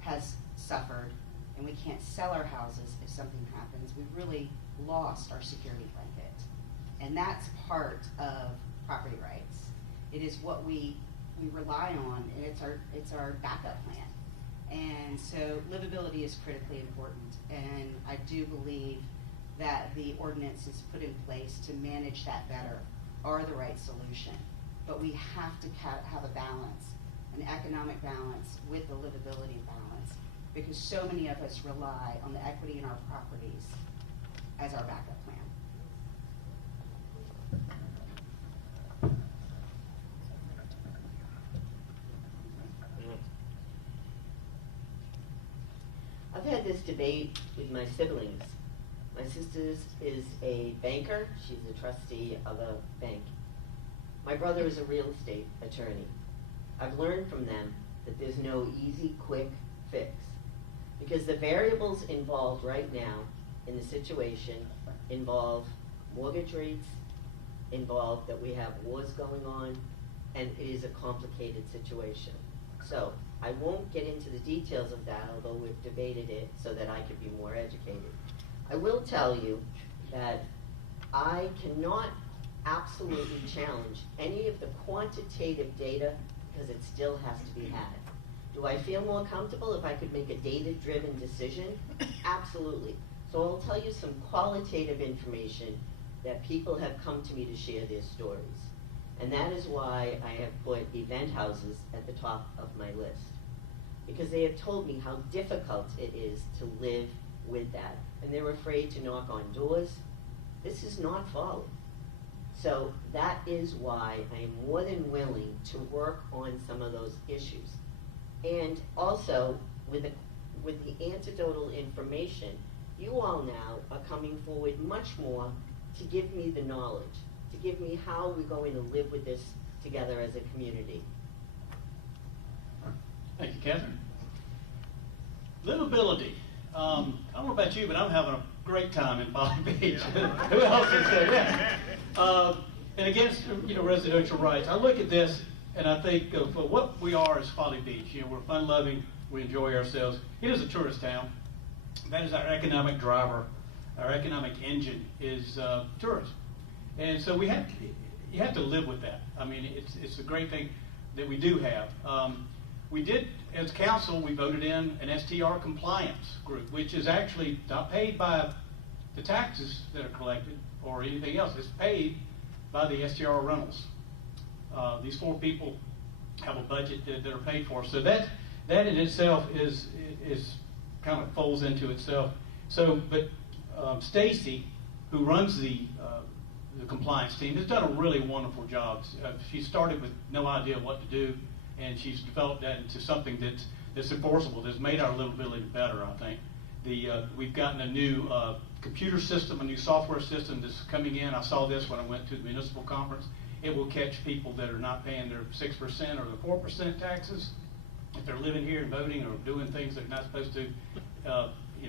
has suffered, and we can't sell our houses if something happens. We've really lost our security blanket. And that's part of property rights. It is what we rely on, and it's our backup plan. And so livability is critically important, and I do believe that the ordinances put in place to manage that better are the right solution. But we have to have a balance, an economic balance with the livability balance, because so many of us rely on the equity in our properties as our backup plan. I've had this debate with my siblings. My sister is a banker. She's a trustee of a bank. My brother is a real estate attorney. I've learned from them that there's no easy, quick fix, because the variables involved right now in the situation involve mortgage rates, involve that we have wars going on, and it is a complicated situation. So I won't get into the details of that, although we've debated it so that I could be more educated. I will tell you that I cannot absolutely challenge any of the quantitative data because it still has to be had. Do I feel more comfortable if I could make a data-driven decision? Absolutely. So I'll tell you some qualitative information that people have come to me to share their stories. And that is why I have put event houses at the top of my list. Because they have told me how difficult it is to live with that. And they're afraid to knock on doors. This is not Folly. So that is why I am more than willing to work on some of those issues. And also, with the anecdotal information, you all now are coming forward much more to give me the knowledge, to give me how we're going to live with this together as a community. Thank you, Catherine. Livability. I don't know about you, but I'm having a great time in Folly Beach. Who else is there? Yeah. And against residential rights. I look at this, And I think for what we are as Folly Beach, you know, we're fun-loving, we enjoy ourselves. It is a tourist town. That is our economic driver. Our economic engine is tourism. And so you have to live with that. I mean, it's a great thing that we do have. We did, as council, we voted in an STR compliance group, which is actually not paid by the taxes that are collected or anything else. It's paid by the STR rentals. These 4 people have a budget that are paid for. So that in itself is kind of folds into itself. So, but Stacy, who runs the compliance team, has done a really wonderful job. She started with no idea what to do, and she's developed that into something that's enforceable, that's made our livability better, I think. We've gotten a new computer system, a new software system that's coming in. I saw this when I went to the municipal conference. It will catch people that are not paying their 6% or the 4% taxes. If they're living here and voting or doing things they're not supposed to,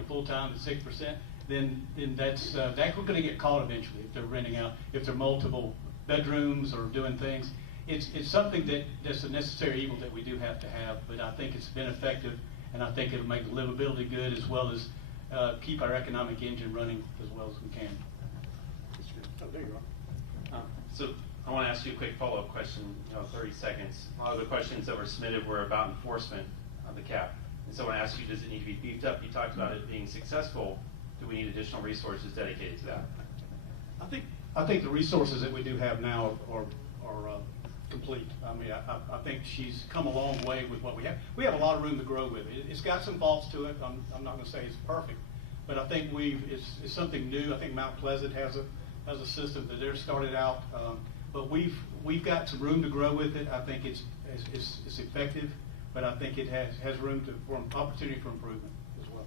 full-time at 6%, then that's we're going to get caught eventually if they're renting out, if they're multiple bedrooms or doing things. It's something that's a necessary evil that we do have to have, but I think it's been effective, and I think it'll make the livability good as well as keep our economic engine running as well as we can. Oh, there you are. So I want to ask you a quick follow-up question, 30 seconds. A lot of the questions that were submitted were about enforcement of the cap. And so I want to ask you, does it need to be beefed up? You talked about it being successful. Do we need additional resources dedicated to that? I think the resources that we do have now are complete. I mean, I think she's come a long way with what we have. We have a lot of room to grow with. It's got some faults to it. I'm not going to say it's perfect, but I think it's something new. I think Mount Pleasant has a system that they're started out, but we've got some room to grow with it. I think it's effective, but I think it has room for opportunity for improvement as well.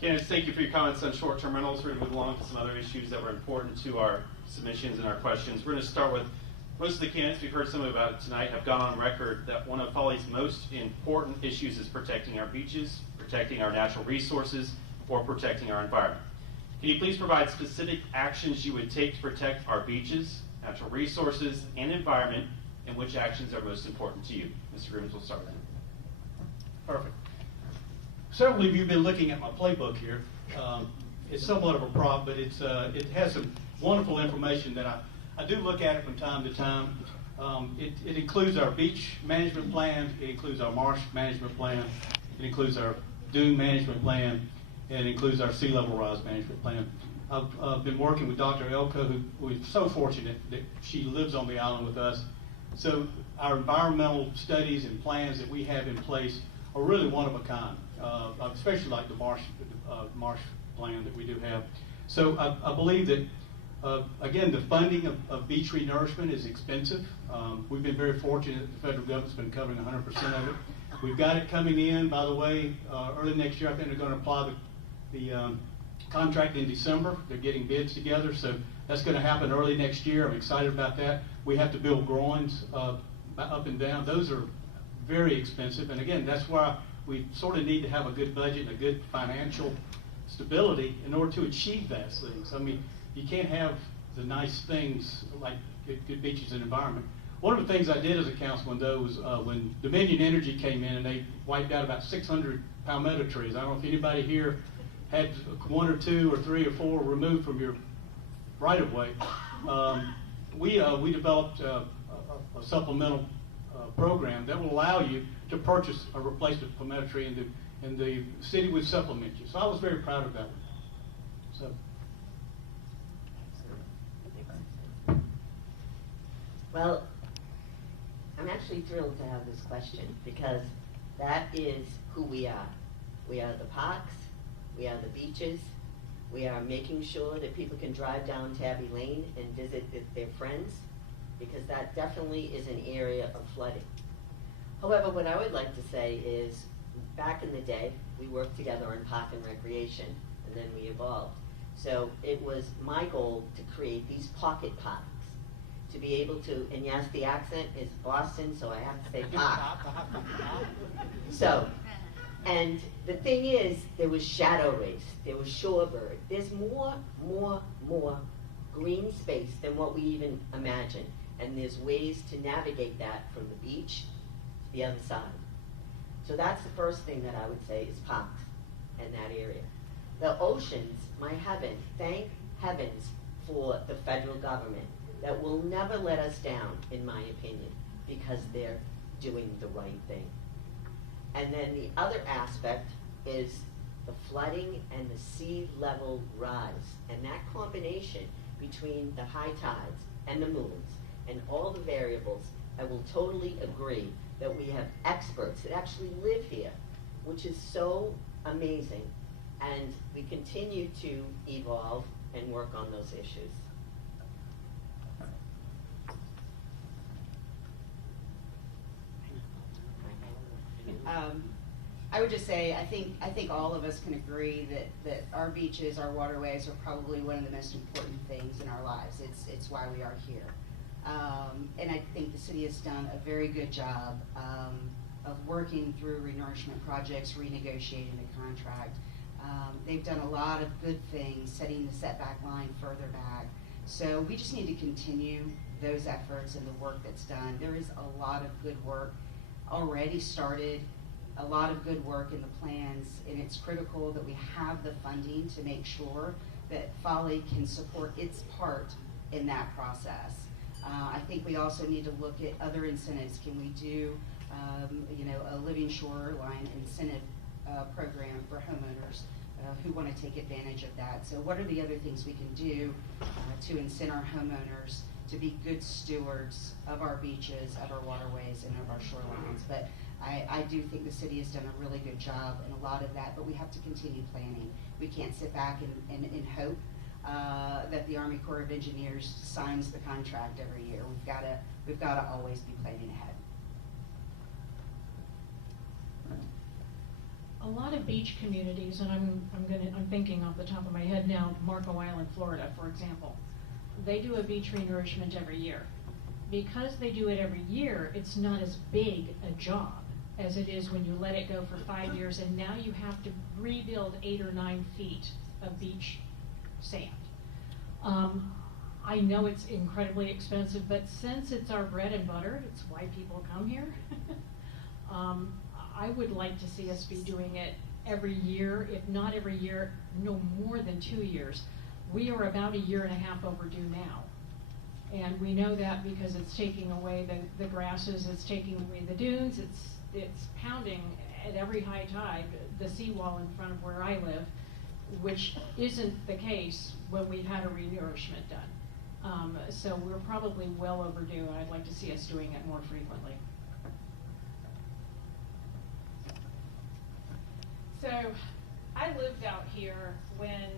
Candidates, thank you for your comments on short-term rentals. We're going to move along to some other issues that were important to our submissions and our questions. We're going to start with most of the candidates, we've heard some about it tonight, have gone on record that one of Folly's most important issues is protecting our beaches, protecting our natural resources, or protecting our environment. Can you please provide specific actions you would take to protect our beaches, natural resources, and environment, and which actions are most important to you? Mr. Grimmins, we'll start with you. Perfect. Several of you have been looking at my playbook here. It's somewhat of a prop, but it has some wonderful information that I do look at it from time to time. It includes our beach management plan, it includes our marsh management plan, it includes our dune management plan, and it includes our sea level rise management plan. I've been working with Dr. Elko, who is so fortunate that she lives on the island with us. So our environmental studies and plans that we have in place are really one of a kind, especially like the marsh plan that we do have. So I believe that again, the funding of beach renourishment is expensive. We've been very fortunate that the federal government's been covering 100% of it. We've got it coming in, by the way, early next year. I think they're going to apply the contract in December. They're getting bids together, so that's going to happen early next year. I'm excited about that. We have to build groins up and down. Those are very expensive, and again, that's why we sort of need to have a good budget and a good financial stability in order to achieve those things. I mean, you can't have the nice things like good beaches and environment. One of the things I did as a councilman, though, was when Dominion Energy came in and they wiped out about 600 palmetto trees. I don't know if anybody here had 1 or 2 or 3 or 4 removed from your right-of-way. We developed a supplemental program that will allow you to purchase a replacement palmetto tree, and the city would supplement you. So I was very proud of that one. So. Well, I'm actually thrilled to have this question because that is who we are. We are the parks, we are the beaches, we are making sure that people can drive down Tabby Lane and visit their friends, because that definitely is an area of flooding. However, what I would like to say is, back in the day, we worked together on park and recreation, and then we evolved. So it was my goal to create these pocket parks, to be able to, and yes, the accent is Boston, so I have to say park. So, and the thing is, there was shadow race, there was shorebird. There's more green space than what we even imagine. and there's ways to navigate that from the beach to the other side. So that's the first thing that I would say is parks and that area. The oceans, my heaven, thank heavens for the federal government that will never let us down, in my opinion, because they're doing the right thing. And then the other aspect is the flooding and the sea level rise, and that combination between the high tides and the moons and all the variables, I will totally agree that we have experts that actually live here, which is so amazing, and we continue to evolve and work on those issues. I would just say, I think all of us can agree that our beaches, our waterways are probably one of the most important things in our lives. It's why we are here. And I think the city has done a very good job of working through renourishment projects, renegotiating the contract. They've done a lot of good things, setting the setback line further back. So we just need to continue those efforts and the work that's done. There is a lot of good work already started, a lot of good work in the plans, and it's critical that we have the funding to make sure that Folly can support its part in that process. I think we also need to look at other incentives. Can we do, a living shoreline incentive program for homeowners who want to take advantage of that? So what are the other things we can do to incent our homeowners to be good stewards of our beaches, of our waterways, and of our shorelines? But I do think the city has done a really good job in a lot of that, but we have to continue planning. We can't sit back and hope that the Army Corps of Engineers signs the contract every year. We've got to always be planning ahead. A lot of beach communities, and I'm thinking off the top of my head now, Marco Island, Florida, for example, they do a beach renourishment every year. Because they do it every year, it's not as big a job as it is when you let it go for 5 years, and now you have to rebuild 8 or 9 feet of beach sand. I know it's incredibly expensive, but since it's our bread and butter, it's why people come here. I would like to see us be doing it every year, if not every year, no more than 2 years. We are about 1.5 years overdue now. And we know that because it's taking away the grasses, it's taking away the dunes, it's pounding at every high tide the seawall in front of where I live, which isn't the case when we've had a renourishment done. So we're probably well overdue, and I'd like to see us doing it more frequently. So I lived out here when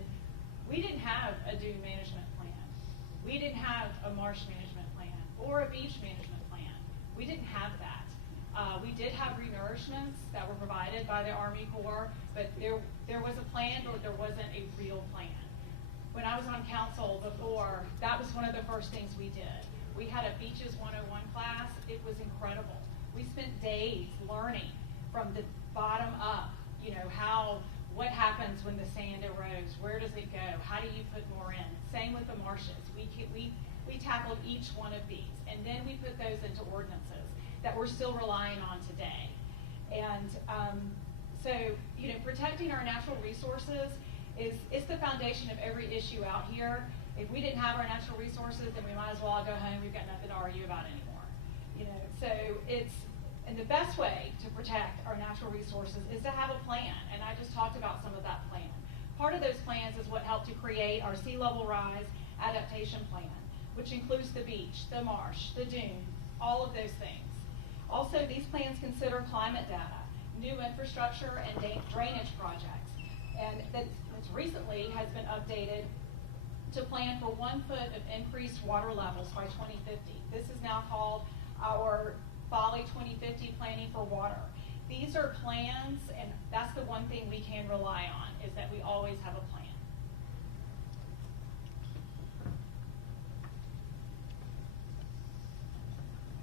we didn't have a dune management plan. We didn't have a marsh management plan or a beach management plan. We didn't have that. We did have renourishments that were provided by the Army Corps, but there was a plan, but there wasn't a real plan. When I was on council before, that was one of the first things we did. We had a Beaches 101 class. It was incredible. We spent days learning from the bottom up, what happens when the sand erodes, where does it go, how do you put more in? Same with the marshes. We tackled each one of these, and then we put those into ordinances that we're still relying on today. And so protecting our natural resources is the foundation of every issue out here. If we didn't have our natural resources, then we might as well all go home. We've got nothing to argue about anymore. And the best way to protect our natural resources is to have a plan, and I just talked about some of that plan. Part of those plans is what helped to create our sea level rise adaptation plan, which includes the beach, the marsh, the dune, all of those things. Also, these plans consider climate data, new infrastructure, and drainage projects, and that recently has been updated to plan for 1 foot of increased water levels by 2050. This is now called our Folly 2050 Planning for Water. These are plans, and that's the one thing we can rely on, is that we always have a plan.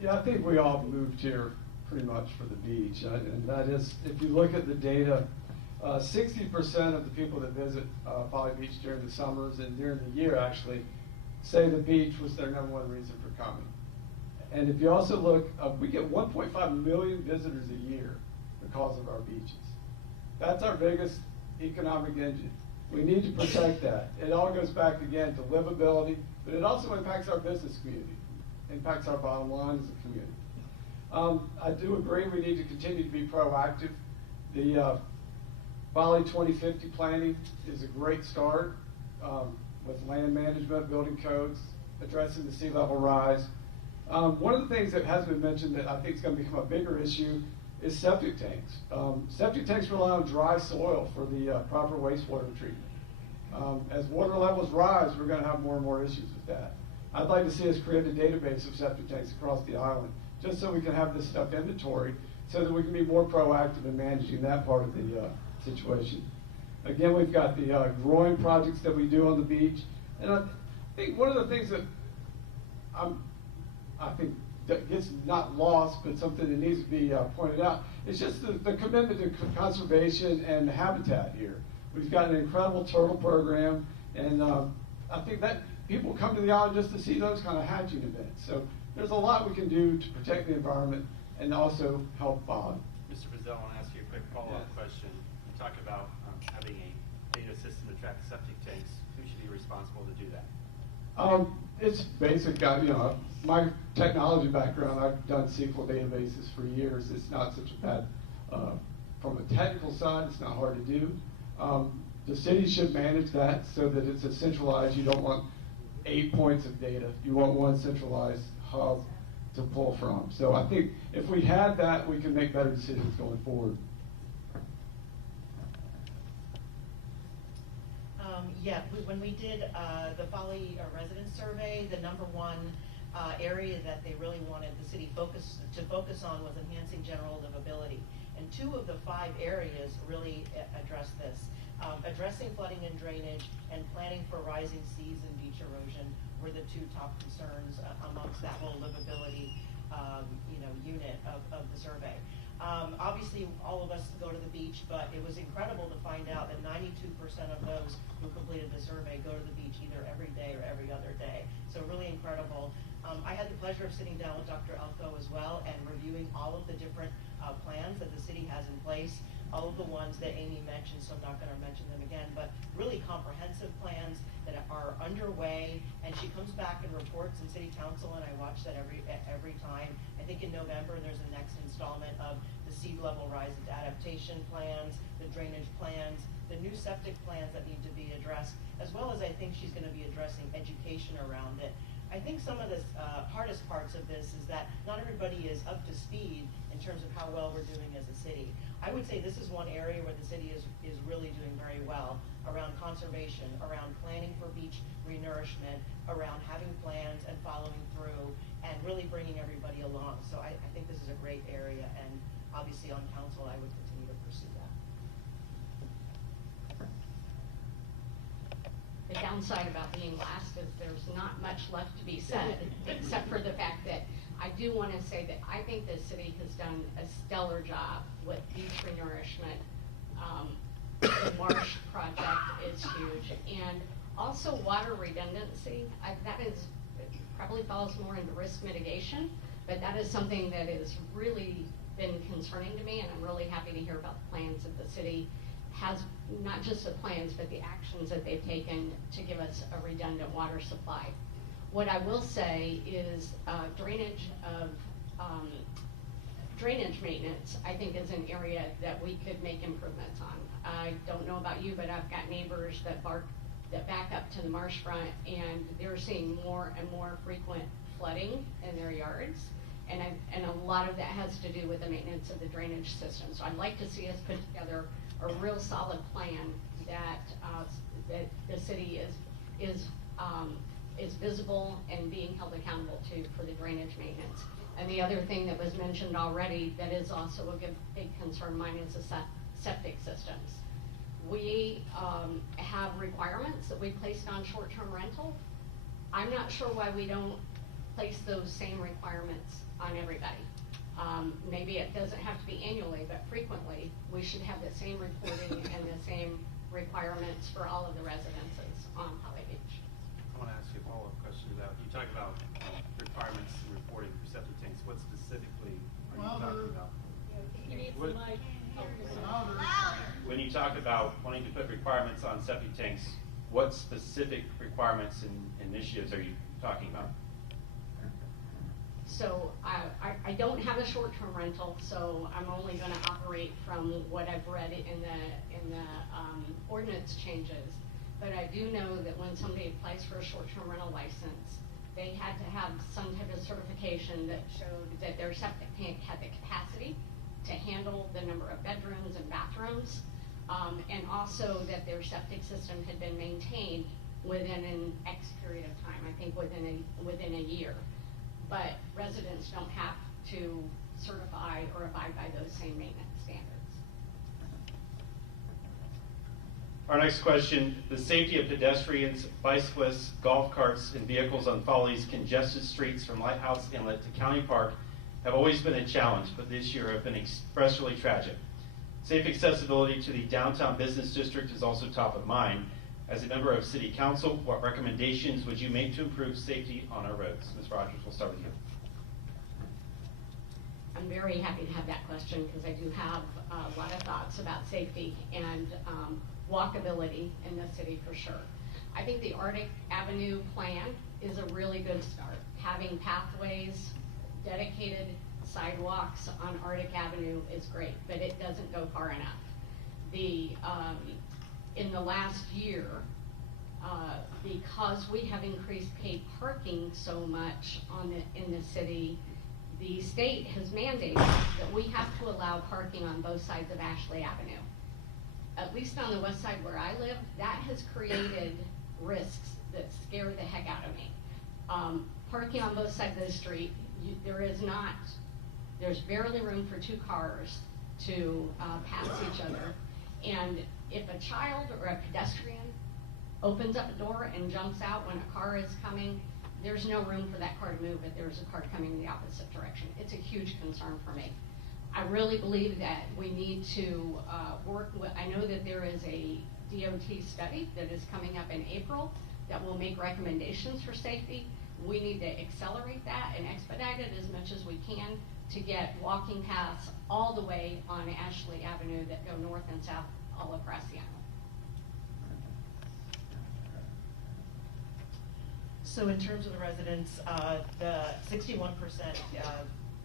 Yeah, I think we all moved here pretty much for the beach, and that is, if you look at the data, 60% of the people that visit Folly Beach during the summers and during the year actually say the beach was their #1 reason for coming. And if you also look, we get 1.5 million visitors a year because of our beaches. That's our biggest economic engine. We need to protect that. It all goes back again to livability, but it also impacts our business community, impacts our bottom line as a community. I do agree we need to continue to be proactive. The Folly 2050 planning is a great start with land management, building codes, addressing the sea level rise. One of the things that has been mentioned that I think is going to become a bigger issue is septic tanks. Septic tanks rely on dry soil for the proper wastewater treatment. As water levels rise, we're going to have more and more issues with that. I'd like to see us create a database of septic tanks across the island, just so we can have this stuff inventory, so that we can be more proactive in managing that part of the situation. Again, we've got the growing projects that we do on the beach, and I think one of the things that I think that gets not lost, but something that needs to be pointed out, is just the commitment to conservation and habitat here. We've got an incredible turtle program, and I think that people come to the island just to see those kind of hatching events. So there's a lot we can do to protect the environment and also help bog. Mr. Frizzell, I want to ask you a quick follow-up question. You talked about having a data system to track septic tanks. Who should be responsible to do that? It's basic. My technology background, I've done SQL databases for years. It's not such a bad, from a technical side, it's not hard to do. The city should manage that so that it's a centralized. You don't want 8 points of data. You want one centralized hub to pull from. So I think if we had that, we can make better decisions going forward. Yeah, when we did the Folly resident survey, the #1 area that they really wanted the city to focus on was enhancing general livability. And 2 of the 5 areas really address this. Addressing flooding and drainage and planning for rising seas and beach erosion were the 2 top concerns amongst that whole livability unit of the survey. Obviously, all of us go to the beach, but it was incredible to find out that 92% of those who completed the survey go to the beach either every day or every other day. So really incredible. I had the pleasure of sitting down with Dr. Elko as well and reviewing all of the different plans that the city has in place, all of the ones that Amy mentioned, so I'm not going to mention them again, but really comprehensive plans that are underway, and she comes back and reports in city council, and I watch that every time. I think in November there's the next installment of the sea level rise adaptation plans, the drainage plans, the new septic plans that need to be addressed, as well as I think she's going to be addressing education around it. I think some of the hardest parts of this is that not everybody is up to speed in terms of how well we're doing as a city. I would say this is one area where the city is really doing very well around conservation, around planning for beach renourishment, around having plans and following through, and really bringing everybody along. So I think this is a great area, and obviously on council I would continue to pursue that. The downside about being last is there's not much left to be said, except for the fact that I do want to say that I think the city has done a stellar job with beach renourishment. The marsh project is huge, and also water redundancy. That probably falls more into risk mitigation, but that is something that has really been concerning to me, and I'm really happy to hear about the plans that the city has, not just the plans, but the actions that they've taken to give us a redundant water supply. What I will say is drainage maintenance, I think, is an area that we could make improvements on. I don't know about you, but I've got neighbors that back up to the marsh front, and they're seeing more and more frequent flooding in their yards. And a lot of that has to do with the maintenance of the drainage system. So I'd like to see us put together a real solid plan that the city is visible and being held accountable to for the drainage maintenance. And the other thing that was mentioned already that is also a big concern of mine is the septic systems. We have requirements that we placed on short-term rental. I'm not sure why we don't place those same requirements on everybody. Maybe it doesn't have to be annually, but frequently we should have the same reporting and the same requirements for all of the residences on Folly Beach. I want to ask you a follow-up question about, you talk about requirements and reporting for septic talking about? You need What- some mic. When you talk about wanting to put requirements on septic tanks, what specific requirements and initiatives are you talking about? So I don't have a short-term rental, so I'm only gonna operate from what I've read in the ordinance changes. But I do know that when somebody applies for a short-term rental license, they had to have some type of certification that showed that their septic tank had the capacity to handle the number of bedrooms and bathrooms, and also that their septic system had been maintained within an X period of time, I think within a year. But residents don't have to certify or abide by those same maintenance standards. Our next question, the safety of pedestrians, bicyclists, golf carts, and vehicles on Folly's congested streets from Lighthouse Inlet to County Park have always been a challenge, but this year have been especially tragic. Safe accessibility to the downtown business district is also top of mind. As a member of City Council, what recommendations would you make to improve safety on our roads? Ms. Rogers, we'll start with you. I'm very happy to have that question because I do have a lot of thoughts about safety and walkability in the city for sure. I think the Arctic Avenue plan is a really good start. Having pathways, dedicated sidewalks on Arctic Avenue is great, but it doesn't go far enough. In the last year, because we have increased paid parking so much in the city, the state has mandated that we have to allow parking on both sides of Ashley Avenue. At least on the west side where I live, that has created risks that scare the heck out of me. Parking on both sides of the street, there's barely room for two cars to pass each other. And if a child or a pedestrian opens up a door and jumps out when a car is coming, there's no room for that car to move if there's a car coming in the opposite direction. It's a huge concern for me. I really believe that we need to work with, I know that there is a DOT study that is coming up in April that will make recommendations for safety. We need to accelerate that and expedite it as much as we can to get walking paths all the way on Ashley Avenue that go north and south all across the island. So in terms of the residents, the 61%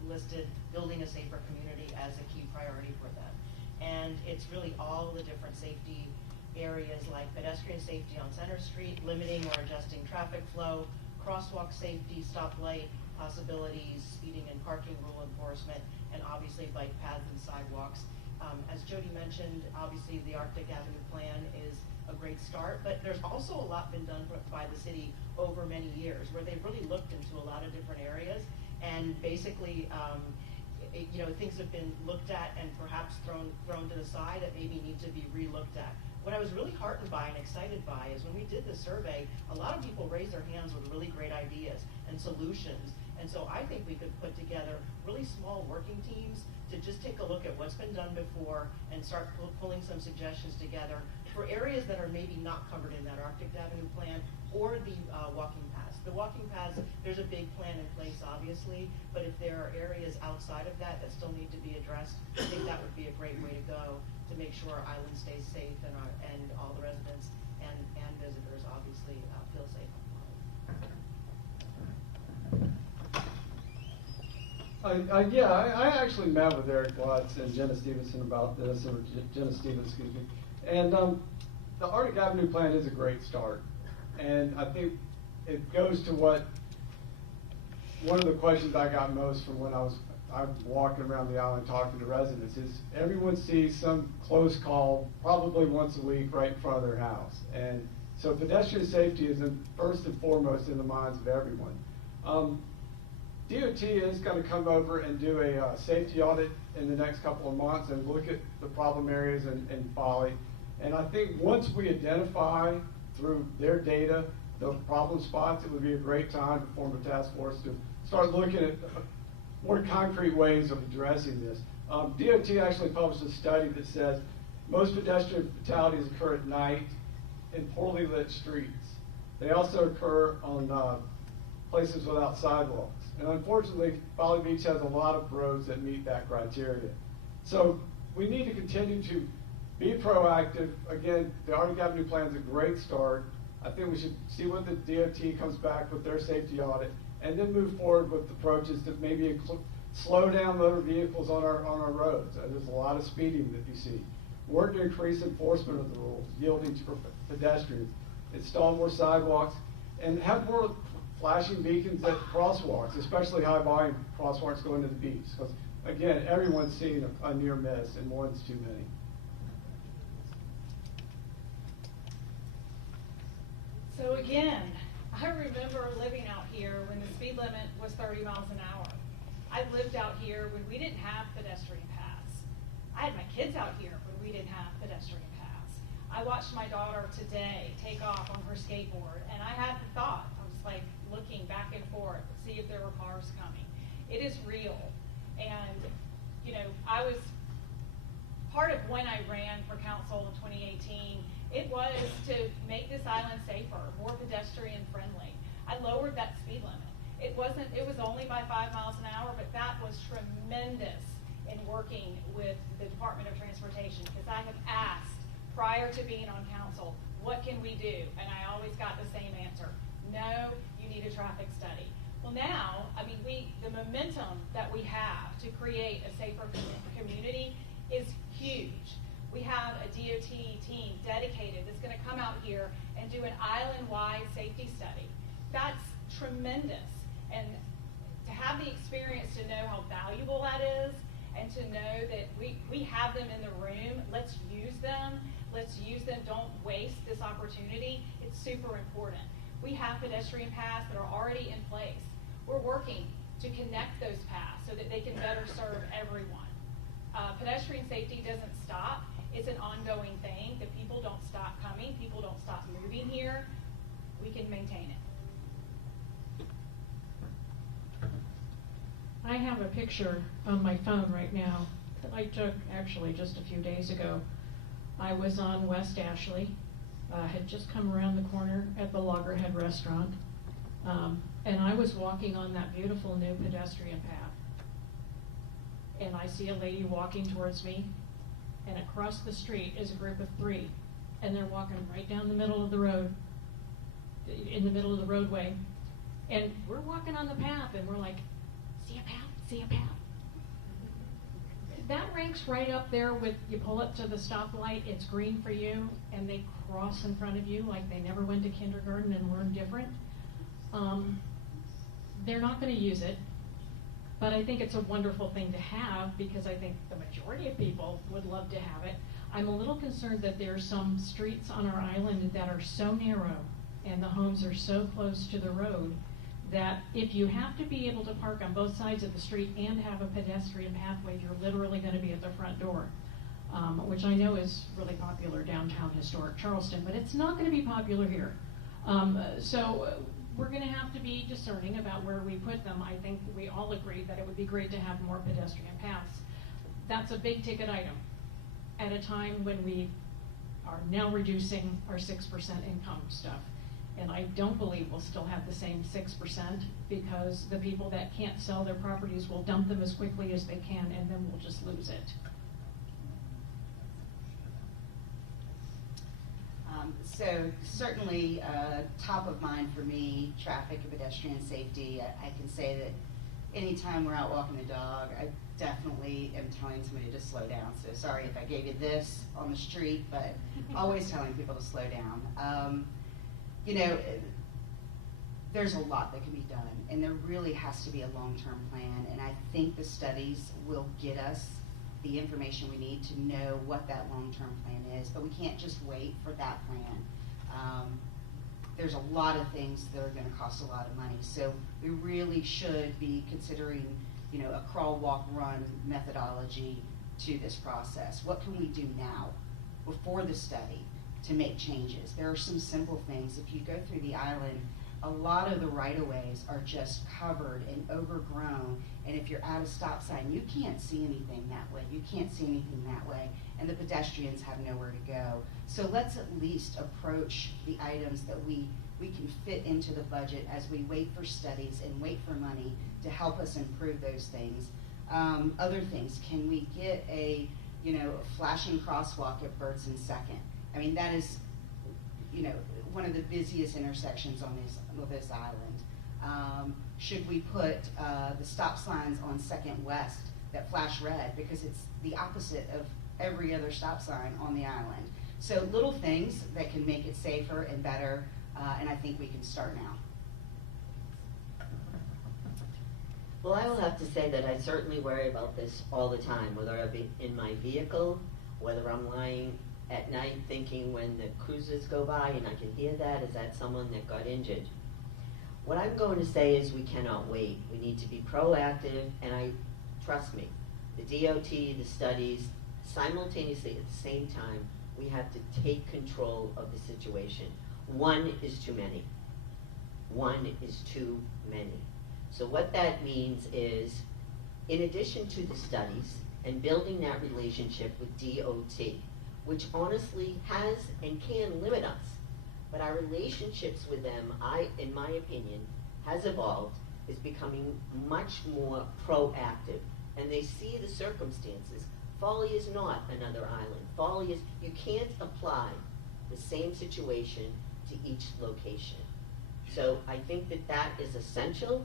listed building a safer community as a key priority for them. And it's really all the different safety areas like pedestrian safety on Center Street, limiting or adjusting traffic flow, crosswalk safety, stoplight possibilities, speeding and parking rule enforcement, and obviously bike paths and sidewalks. As Jody mentioned, obviously the Arctic Avenue plan is a great start, but there's also a lot been done by the city over many years where they've really looked into a lot of different areas and basically things have been looked at and perhaps thrown to the side that maybe need to be re-looked at. What I was really heartened by and excited by is when we did the survey, a lot of people raised their hands with really great ideas and solutions. And so I think we could put together really small working teams to just take a look at what's been done before and start pulling some suggestions together for areas that are maybe not covered in that Arctic Avenue plan or the walking paths. The walking paths, there's a big plan in place obviously, but if there are areas outside of that that still need to be addressed, I think that would be a great way to go to make sure our island stays safe and all the residents and visitors obviously feel safe on Folly. I actually met with Eric Watts and Jenna Stevenson about this, or Jenna Stevens, excuse me. And the Arctic Avenue plan is a great start. And I think it goes to one of the questions I got most from when I'm walking around the island talking to residents is everyone sees some close call probably once a week right in front of their house. And so pedestrian safety is first and foremost in the minds of everyone. DOT is going to come over and do a safety audit in the next couple of months and look at the problem areas in Folly. And I think once we identify through their data the problem spots, it would be a great time to form a task force to start looking at more concrete ways of addressing this. DOT actually published a study that says most pedestrian fatalities occur at night in poorly lit streets. They also occur on places without sidewalks. And unfortunately, Folly Beach has a lot of roads that meet that criteria. So we need to continue to be proactive. Again, the Arctic Avenue plan is a great start. I think we should see what the DOT comes back with their safety audit, and then move forward with approaches to maybe slow down motor vehicles on our roads. There's a lot of speeding that you see. Work to increase enforcement of the rules, yielding to pedestrians, install more sidewalks, and have more flashing beacons at crosswalks, especially high volume crosswalks going to the beach. Because again, everyone's seen a near miss, and one's too many. So again, I remember living out here when the speed limit was 30 miles an hour. I lived out here when we didn't have pedestrian paths. I had my kids out here when we didn't have pedestrian paths. I watched my daughter today take off on her skateboard, and I had the thought, I was like looking back and forth to see if there were cars coming. It is real. And, you know, I was part of when I ran for council in 2018, it was to make this island safer, more pedestrian friendly. I lowered that speed limit. It was only by 5 miles an hour, but that was tremendous in working with the Department of Transportation, because I have asked prior to being on council, what can we do? And I always got the same answer. No, you need a traffic study. Well now, I mean, the momentum that we have to create a safer community is huge. We have a DOT team dedicated that's going to come out here and do an island-wide safety study. That's tremendous. And to have the experience to know how valuable that is, and to know that we have them in the room, let's use them. Let's use them. Don't waste this opportunity. It's super important. We have pedestrian paths that are already in place. We're working to connect those paths so that they can better serve everyone. Pedestrian safety doesn't stop. It's an ongoing thing. The people don't stop coming. People don't stop moving here. We can maintain it. I have a picture on my phone right now that I took actually just a few days ago. I was on West Ashley, had just come around the corner at the Loggerhead restaurant, and I was walking on that beautiful new pedestrian path. And I see a lady walking towards me, and across the street is a group of 3, and they're walking right down the middle of the road, in the middle of the roadway. And we're walking on the path, and we're like, see a path, see a path. That ranks right up there with, you pull up to the stoplight, it's green for you, and they cross in front of you like they never went to kindergarten and learned different. They're not going to use it, but I think it's a wonderful thing to have, because I think the majority of people would love to have it. I'm a little concerned that there are some streets on our island that are so narrow and the homes are so close to the road that if you have to be able to park on both sides of the street and have a pedestrian pathway, you're literally going to be at the front door, which I know is really popular downtown historic Charleston, but it's not going to be popular here. So we're going to have to be discerning about where we put them. I think we all agree that it would be great to have more pedestrian paths. That's a big ticket item at a time when we are now reducing our 6% income stuff. And I don't believe we'll still have the same 6%, because the people that can't sell their properties will dump them as quickly as they can, and then we'll just lose it. So certainly top of mind for me, traffic and pedestrian safety. I can say that anytime we're out walking the dog, I definitely am telling somebody to slow down. So sorry if I gave you this on the street, but always telling people to slow down. You know, there's a lot that can be done, and there really has to be a long-term plan, and I think the studies will get us the information we need to know what that long-term plan is, but we can't just wait for that plan. There's a lot of things that are going to cost a lot of money, so we really should be considering, you know, a crawl, walk, run methodology to this process. What can we do now before the study to make changes? There are some simple things. If you go through the island, a lot of the right-of-ways are just covered and overgrown, and if you're at a stop sign, you can't see anything that way. You can't see anything that way, and the pedestrians have nowhere to go. So let's at least approach the items that we we can fit into the budget as we wait for studies and wait for money to help us improve those things. Other things, can we get a, flashing crosswalk at Birds and Second? I mean, that is, one of the busiest intersections on this island. Should we put the stop signs on Second West that flash red, because it's the opposite of every other stop sign on the island? So little things that can make it safer and better, and I think we can start now. Well, I will have to say that I certainly worry about this all the time, whether I be in my vehicle, whether I'm lying at night thinking when the cruisers go by and I can hear that, is that someone that got injured? What I'm going to say is we cannot wait. We need to be proactive, and trust me, the DOT, the studies, simultaneously at the same time, we have to take control of the situation. One is too many. One is too many. So what that means is, in addition to the studies and building that relationship with DOT, which honestly has and can limit us, but our relationships with them, in my opinion, has evolved, is becoming much more proactive, and they see the circumstances. Folly is not another island. Folly is, you can't apply the same situation to each location. So I think that that is essential.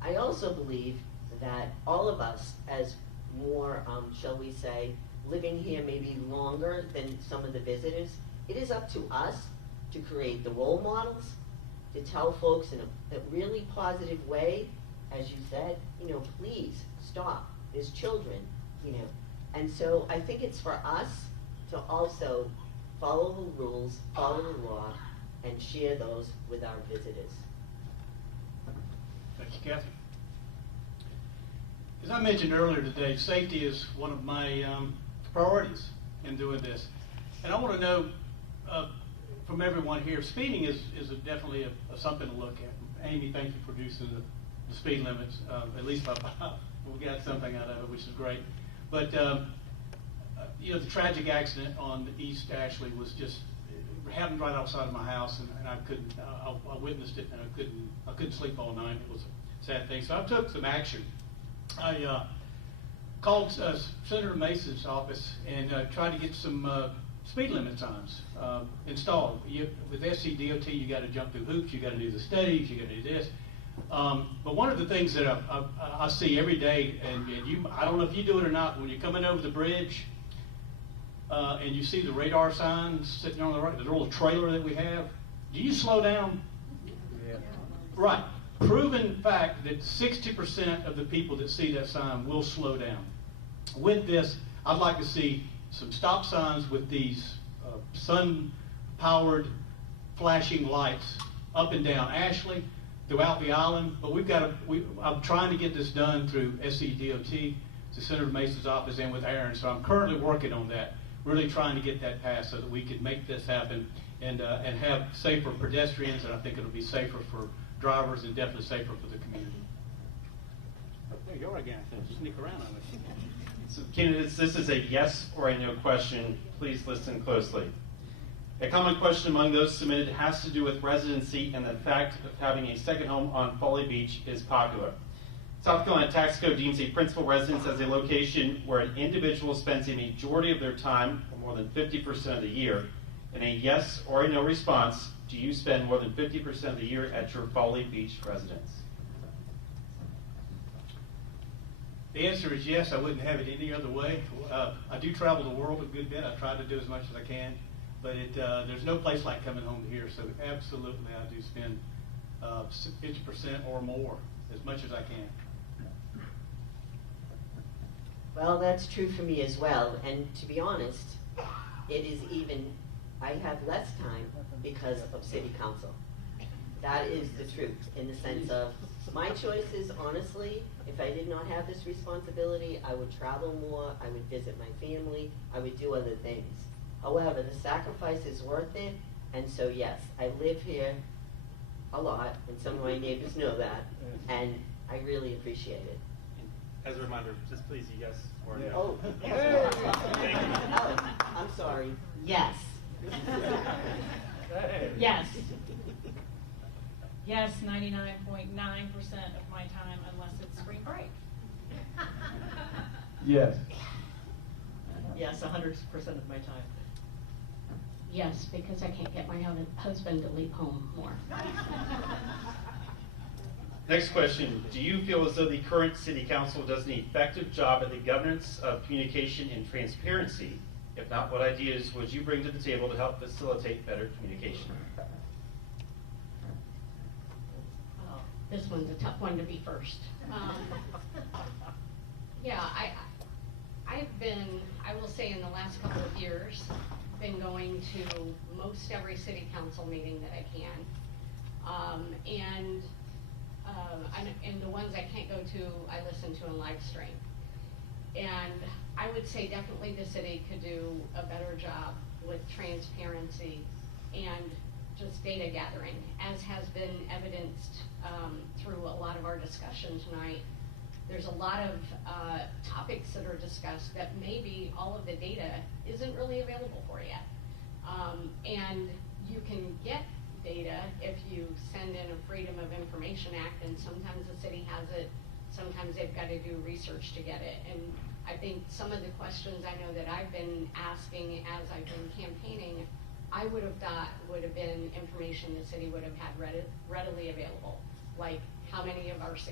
I also believe that all of us, as more, shall we say, living here maybe longer than some of the visitors, it is up to us to create the role models, to tell folks in a really positive way, as you said, please stop, there's children, And so I think it's for us to also follow the rules, follow the law, and share those with our visitors. Thank you, Kathy. As I mentioned earlier today, safety is one of my priorities in doing this. And I want to know from everyone here, speeding is definitely something to look at. Amy, thank you for producing the speed limits. At least we got something out of it, which is great. But the tragic accident on the East Ashley was just, it happened right outside of my house, and I couldn't, I witnessed it, and I couldn't sleep all night. It was a sad thing. So I took some action. I called Senator Mason's office and tried to get some speed limit signs installed. With SCDOT, you got to jump through hoops, you got to do the studies, you got to do this. But one of the things that I see every day, and I don't know if you do it or not, when you're coming over the bridge and you see the radar signs sitting on the right, the little trailer that we have, do you slow down? Yeah. Right. Proven fact that 60% of the people that see that sign will slow down. With this, I'd like to see some stop signs with these sun-powered flashing lights up and down Ashley, throughout the island. But I'm trying to get this done through SCDOT, to Senator Mason's office, and with Aaron. So I'm currently working on that, really trying to get that passed so that we can make this happen and have safer pedestrians, and I think it'll be safer for drivers and definitely safer for the community. There you go again. Sneak around on it. So candidates, this is a yes or a no question. Please listen closely. A common question among those submitted has to do with residency and the fact of having a second home on Folly Beach is popular. South Carolina Tax Code deems a principal residence as a location where an individual spends a majority of their time, or more than 50% of the year. In a yes or a no response, do you spend more than 50% of the year at your Folly Beach residence? The answer is yes. I wouldn't have it any other way. I do travel the world a good bit. I try to do as much as I can. But there's no place like coming home here. So absolutely, I do spend 50% or more, as much as I can. Well, that's true for me as well. And to be honest, it is even, I have less time because of city council. That is the truth, in the sense of my choices, honestly, if I did not have this responsibility, I would travel more, I would visit my family, I would do other things. However, the sacrifice is worth it, and so yes, I live here a lot, and some of my neighbors know that, and I really appreciate it. As a reminder, just please yes or no. Oh, yes. Oh, I'm sorry. Yes. Yes. Yes, 99.9% of my time, unless it's spring break. Yes. Yes, 100% of my time. Yes, because I can't get my own husband to leave home more. Next question. Do you feel as though the current city council does an effective job at the governance of communication and transparency? If not, what ideas would you bring to the table to help facilitate better communication? Oh, this one's a tough one to be first. Yeah, I've been, I will say in the last couple of years, been going to most every city council meeting that I can. And the ones I can't go to, I listen to in live stream. And I would say definitely the city could do a better job with transparency and just data gathering, as has been evidenced through a lot of our discussion tonight. There's a lot of topics that are discussed that maybe all of the data isn't really available for yet. And you can get data if you send in a Freedom of Information Act, and sometimes the city has it, sometimes they've got to do research to get it. And I think some of the questions I know that I've been asking as I've been campaigning, I would have thought would have been information the city would have had readily available, like how many of our 6%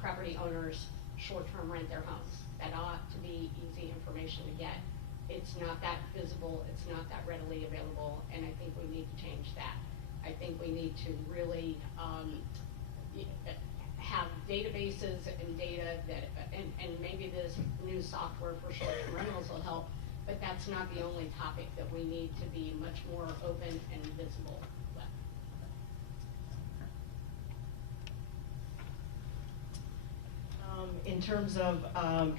property owners short-term rent their homes. That ought to be easy information to get. It's not that visible, it's not that readily available, and I think we need to change that. I think we need to really have databases and data that, and maybe this new software for short-term rentals will help, but that's not the only topic that we need to be much more open and visible with. In terms of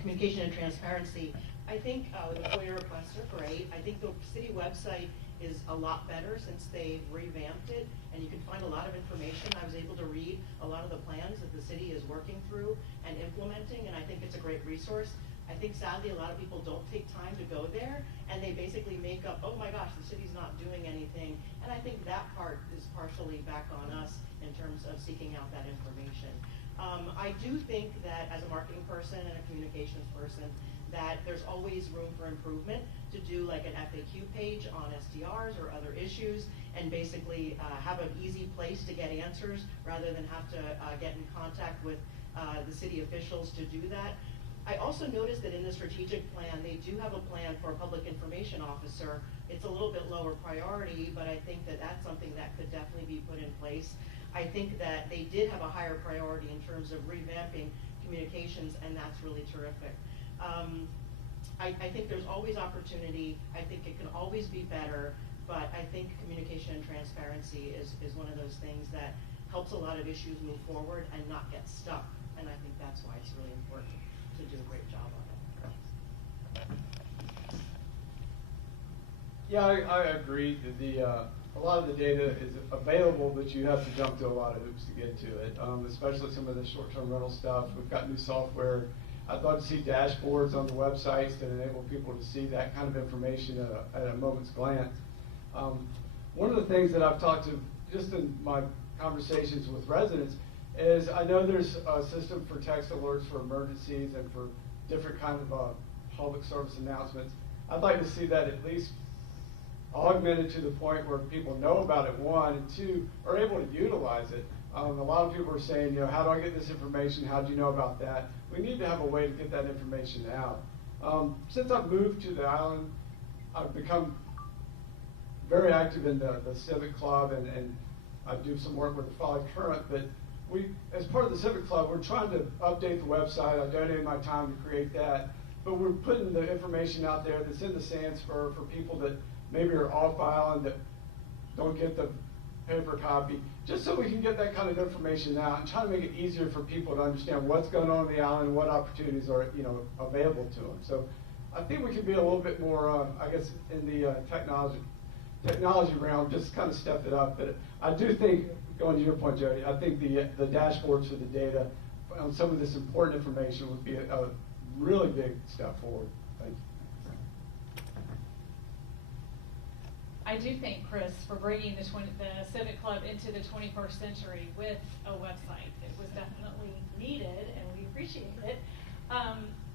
communication and transparency, I think the FOIA requests are great. I think the city website is a lot better since they've revamped it, and you can find a lot of information. I was able to read a lot of the plans that the city is working through and implementing, and I think it's a great resource. I think sadly a lot of people don't take time to go there, and they basically make up, oh my gosh, the city's not doing anything, and I think that part is partially back on us in terms of seeking out that information. I do think that as a marketing person and a communications person, that there's always room for improvement to do like an FAQ page on SDRs or other issues, and basically have an easy place to get answers rather than have to get in contact with the city officials to do that. I also noticed that in the strategic plan, they do have a plan for a public information officer. It's a little bit lower priority, but I think that that's something that could definitely be put in place. I think that they did have a higher priority in terms of revamping communications, and that's really terrific. I think there's always opportunity. I think it can always be better, but I think communication and transparency is one of those things that helps a lot of issues move forward and not get stuck. And I think that's why it's really important to do a great job on it. Yeah, I agree that a lot of the data is available, but you have to jump through a lot of hoops to get to it, especially some of the short-term rental stuff. We've got new software. I'd love to see dashboards on the websites that enable people to see that kind of information at a moment's glance. One of the things that I've talked to just in my conversations with residents is I know there's a system for text alerts for emergencies and for different kind of public service announcements. I'd like to see that at least augmented to the point where people know about it, one, and two, are able to utilize it. A lot of people are saying, how do I get this information? How do you know about that? We need to have a way to get that information out. Since I've moved to the island, I've become very active in the Civic Club, and I do some work with the Folly Current, but as part of the Civic Club, we're trying to update the website. I donated my time to create that, but we're putting the information out there that's in the Sandsburg for people that maybe are off island that don't get the paper copy, just so we can get that kind of information out and try to make it easier for people to understand what's going on the island and what opportunities are available to them. So I think we could be a little bit more, I guess, in the technology realm, just kind of step it up. But I do think, going to your point, Jody, I think the dashboards for the data on some of this important information would be a really big step forward. Thank you. I do thank Chris for bringing the Civic Club into the 21st century with a website. It was definitely needed, and we appreciate it.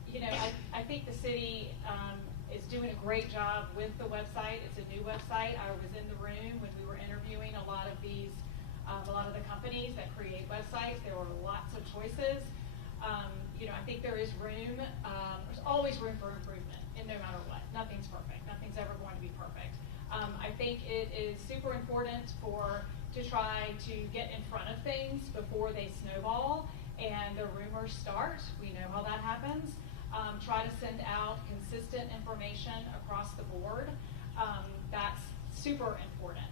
You know, I think the city is doing a great job with the website. It's a new website. I was in the room when we were interviewing a lot of the companies that create websites. There were lots of choices. You know, I think there is room. There's always room for improvement, and no matter what, nothing's perfect. Nothing's ever going to be perfect. I think it is super important to try to get in front of things before they snowball and the rumors start. We know how that happens. Try to send out consistent information across the board. That's super important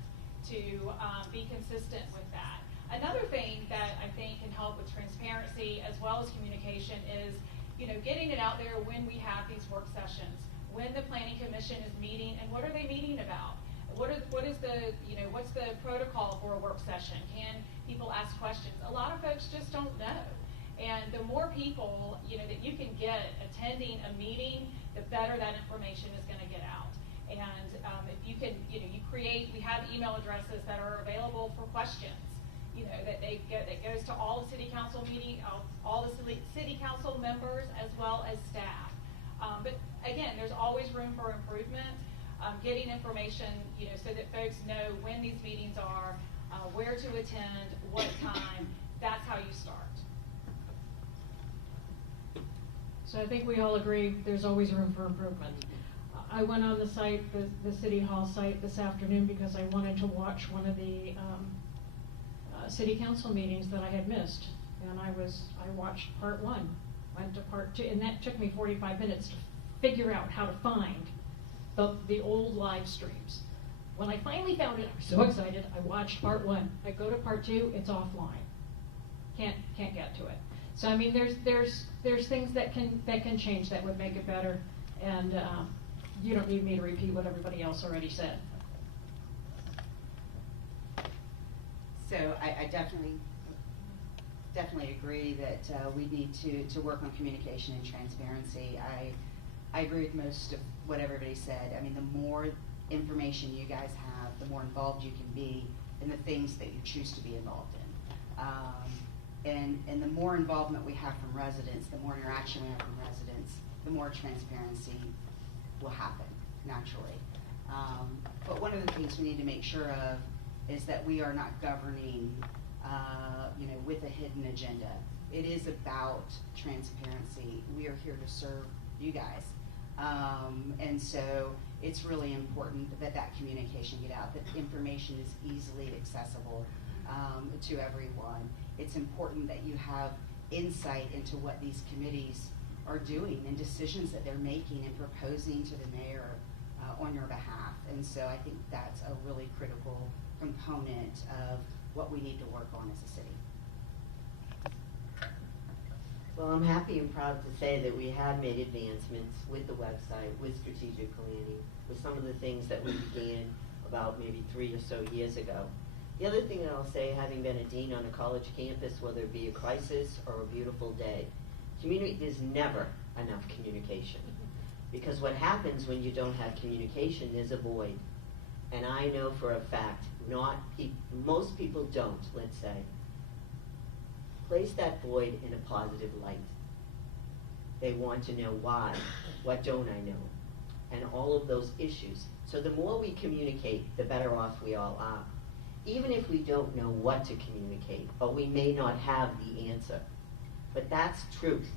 to be consistent with that. Another thing that I think can help with transparency as well as communication is, you know, getting it out there when we have these work sessions, when the Planning Commission is meeting, and what are they meeting about? What is the, you know, what's the protocol for a work session? Can people ask questions? A lot of folks just don't know. And the more people, you know, that you can get attending a meeting, the better that information is going to get out. And if you can, you know, we have email addresses that are available for questions, you know, that goes to all the city council all the city council members as well as staff. But again, there's always room for improvement. Getting information, you know, so that folks know when these meetings are, where to attend, what time. That's how you start. So I think we all agree there's always room for improvement. I went on the site, the City Hall site this afternoon because I wanted to watch one of the City Council meetings that I had missed. And I watched part 1, went to part 2, and that took me 45 minutes to figure out how to find the old live streams. When I finally found it, I was so excited. I watched part 1. I go to part 2, it's offline. Can't get to it. So I mean, there's things that can change that would make it better, and you don't need me to repeat what everybody else already said. So I definitely agree that we need to work on communication and transparency. I agree with most of what everybody said. I mean, the more information you guys have, the more involved you can be in the things that you choose to be involved in. And the more involvement we have from residents, the more interaction we have from residents, the more transparency will happen naturally. But one of the things we need to make sure of is that we are not governing, you know, with a hidden agenda. It is about transparency. We are here to serve you guys. And so it's really important that communication get out, that information is easily accessible to everyone. It's important that you have insight into what these committees are doing and decisions that they're making and proposing to the mayor on your behalf. And so I think that's a really critical component of what we need to work on as a city. Well, I'm happy and proud to say that we have made advancements with the website, with strategic planning, with some of the things that we began about maybe 3 or so years ago. The other thing that I'll say, having been a dean on a college campus, whether it be a crisis or a beautiful day, there's never enough communication. Because what happens when you don't have communication, there's a void. And I know for a fact, most people don't, let's say, place that void in a positive light. They want to know why, what don't I know, and all of those issues. So the more we communicate, the better off we all are. Even if we don't know what to communicate, or we may not have the answer. But that's truth.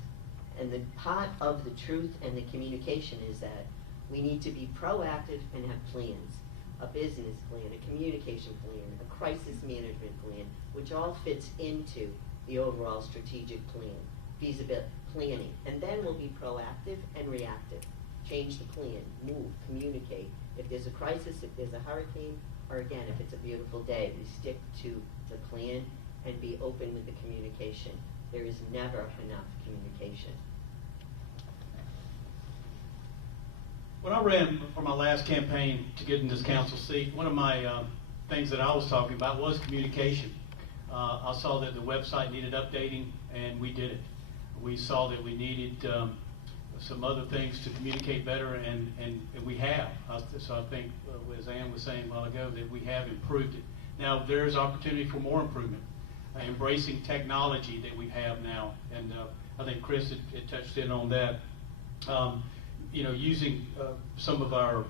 And the part of the truth and the communication is that we need to be proactive and have plans. A business plan, a communication plan, a crisis management plan, which all fits into the overall strategic plan, feasibility planning. And then we'll be proactive and reactive. Change the plan, move, communicate. If there's a crisis, if there's a hurricane, or again, if it's a beautiful day, we stick to the plan and be open with the communication. There is never enough communication. When I ran for my last campaign to get in this council seat, one of my things that I was talking about was communication. I saw that the website needed updating, and we did it. We saw that we needed some other things to communicate better, and we have. So I think, as Ann was saying a while ago, that we have improved it. Now, there's opportunity for more improvement, embracing technology that we have now, and I think Chris had touched in on that. You know, using some of our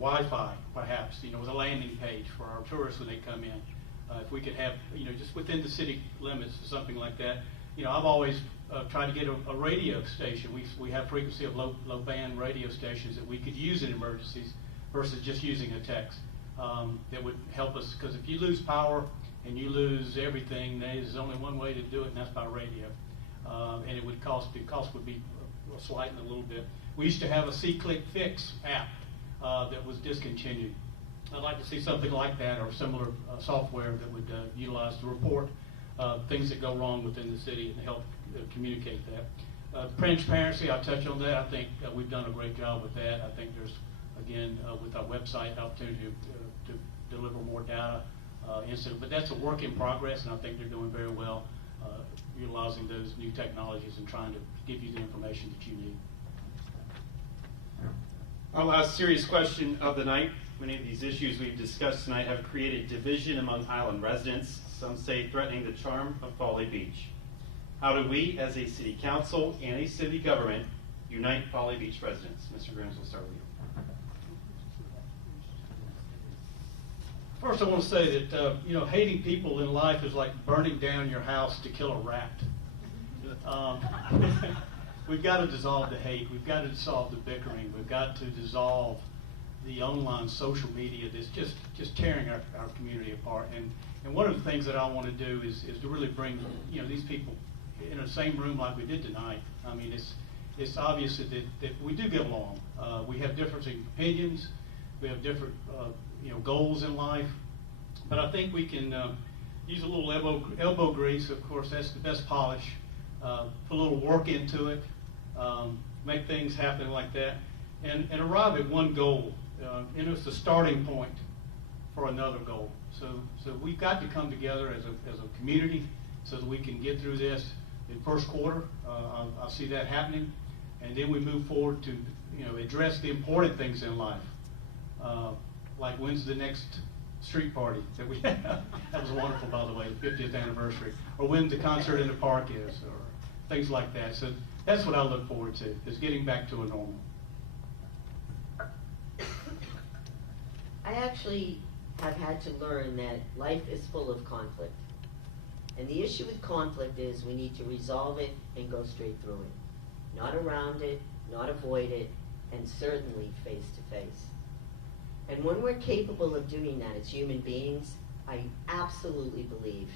Wi-Fi, perhaps, you know, with a landing page for our tourists when they come in. If we could have, you know, just within the city limits or something like that. You know, I've always tried to get a radio station. We have frequency of low band radio stations that we could use in emergencies versus just using a text. That would help us, because if you lose power and you lose everything, there's only one way to do it, and that's by radio. And it would the cost would be slightened a little bit. We used to have a C-Click Fix app that was discontinued. I'd like to see something like that, or similar software that would utilize to report things that go wrong within the city and help communicate that. Transparency, I'll touch on that. I think we've done a great job with that. I think there's, again, with our website, opportunity to deliver more data incident, but that's a work in progress, and I think they're doing very well utilizing those new technologies and trying to give you the information that you need. Our last serious question of the night. Many of these issues we've discussed tonight have created division among island residents, some say threatening the charm of Folly Beach. How do we, as a city council and a city government, unite Folly Beach residents? Mr. Grimes, we'll start with you. First, I want to say that you know, hating people in life is like burning down your house to kill a rat. We've got to dissolve the hate. We've got to dissolve the bickering. We've got to dissolve the online social media that's just tearing our community apart. And one of the things that I want to do is to really bring, you know, these people in the same room like we did tonight. I mean, it's obvious that we do get along. We have differing opinions. We have different you know, goals in life. But I think we can use a little elbow grease. Of course, that's the best polish. Put a little work into it. Make things happen like that, and arrive at one goal. And it's the starting point for another goal. So we've got to come together as a community so that we can get through this in first quarter. I see that happening, and then we move forward to, you know, address the important things in life, like when's the next street party that we have. That was wonderful, by the way, the 50th anniversary, or when the concert in the park is, or things like that. So that's what I look forward to, is getting back to a normal. I actually have had to learn that life is full of conflict. And the issue with conflict is we need to resolve it and go straight through it. Not around it, not avoid it, and certainly face to face. And when we're capable of doing that as human beings, I absolutely believe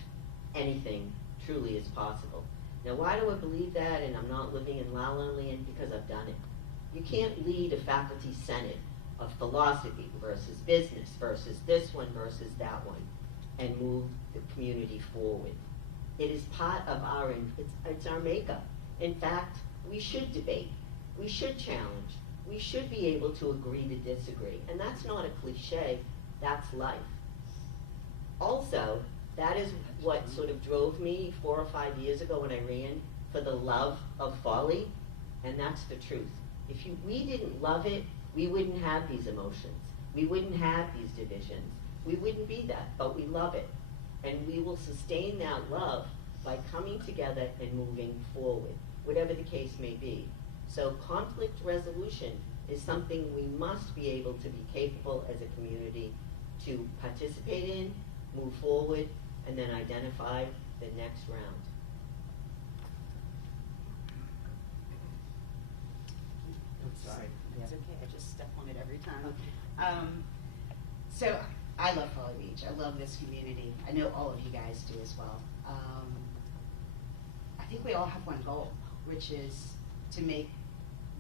anything truly is possible. Now, why do I believe that and I'm not living in La La Land? Because I've done it. You can't lead a faculty senate of philosophy versus business versus this one versus that one and move the community forward. It is part of it's our makeup. In fact, we should debate. We should challenge. We should be able to agree to disagree. And that's not a cliche, that's life. Also, that is what sort of drove me 4 or 5 years ago when I ran for the love of Folly, and that's the truth. If we didn't love it, we wouldn't have these emotions. We wouldn't have these divisions. We wouldn't be that, but we love it. And we will sustain that love by coming together and moving forward, whatever the case may be. So conflict resolution is something we must be able to be capable as a community to participate in, move forward, and then identify the next round. Sorry, it's okay, I just step on it every time. So I love Folly Beach. I love this community. I know all of you guys do as well. I think we all have one goal, which is to make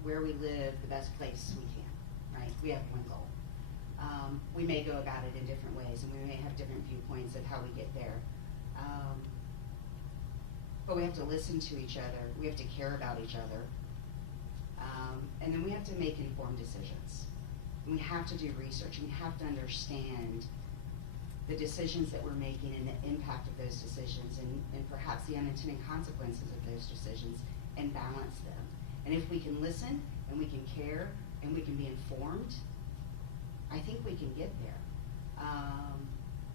where we live the best place we can, right? We have one goal. We may go about it in different ways, and we may have different viewpoints of how we get there. But we have to listen to each other. We have to care about each other. And then we have to make informed decisions. And we have to do research, and we have to understand the decisions that we're making and the impact of those decisions and perhaps the unintended consequences of those decisions and balance them. And if we can listen, and we can care, and we can be informed, I think we can get there.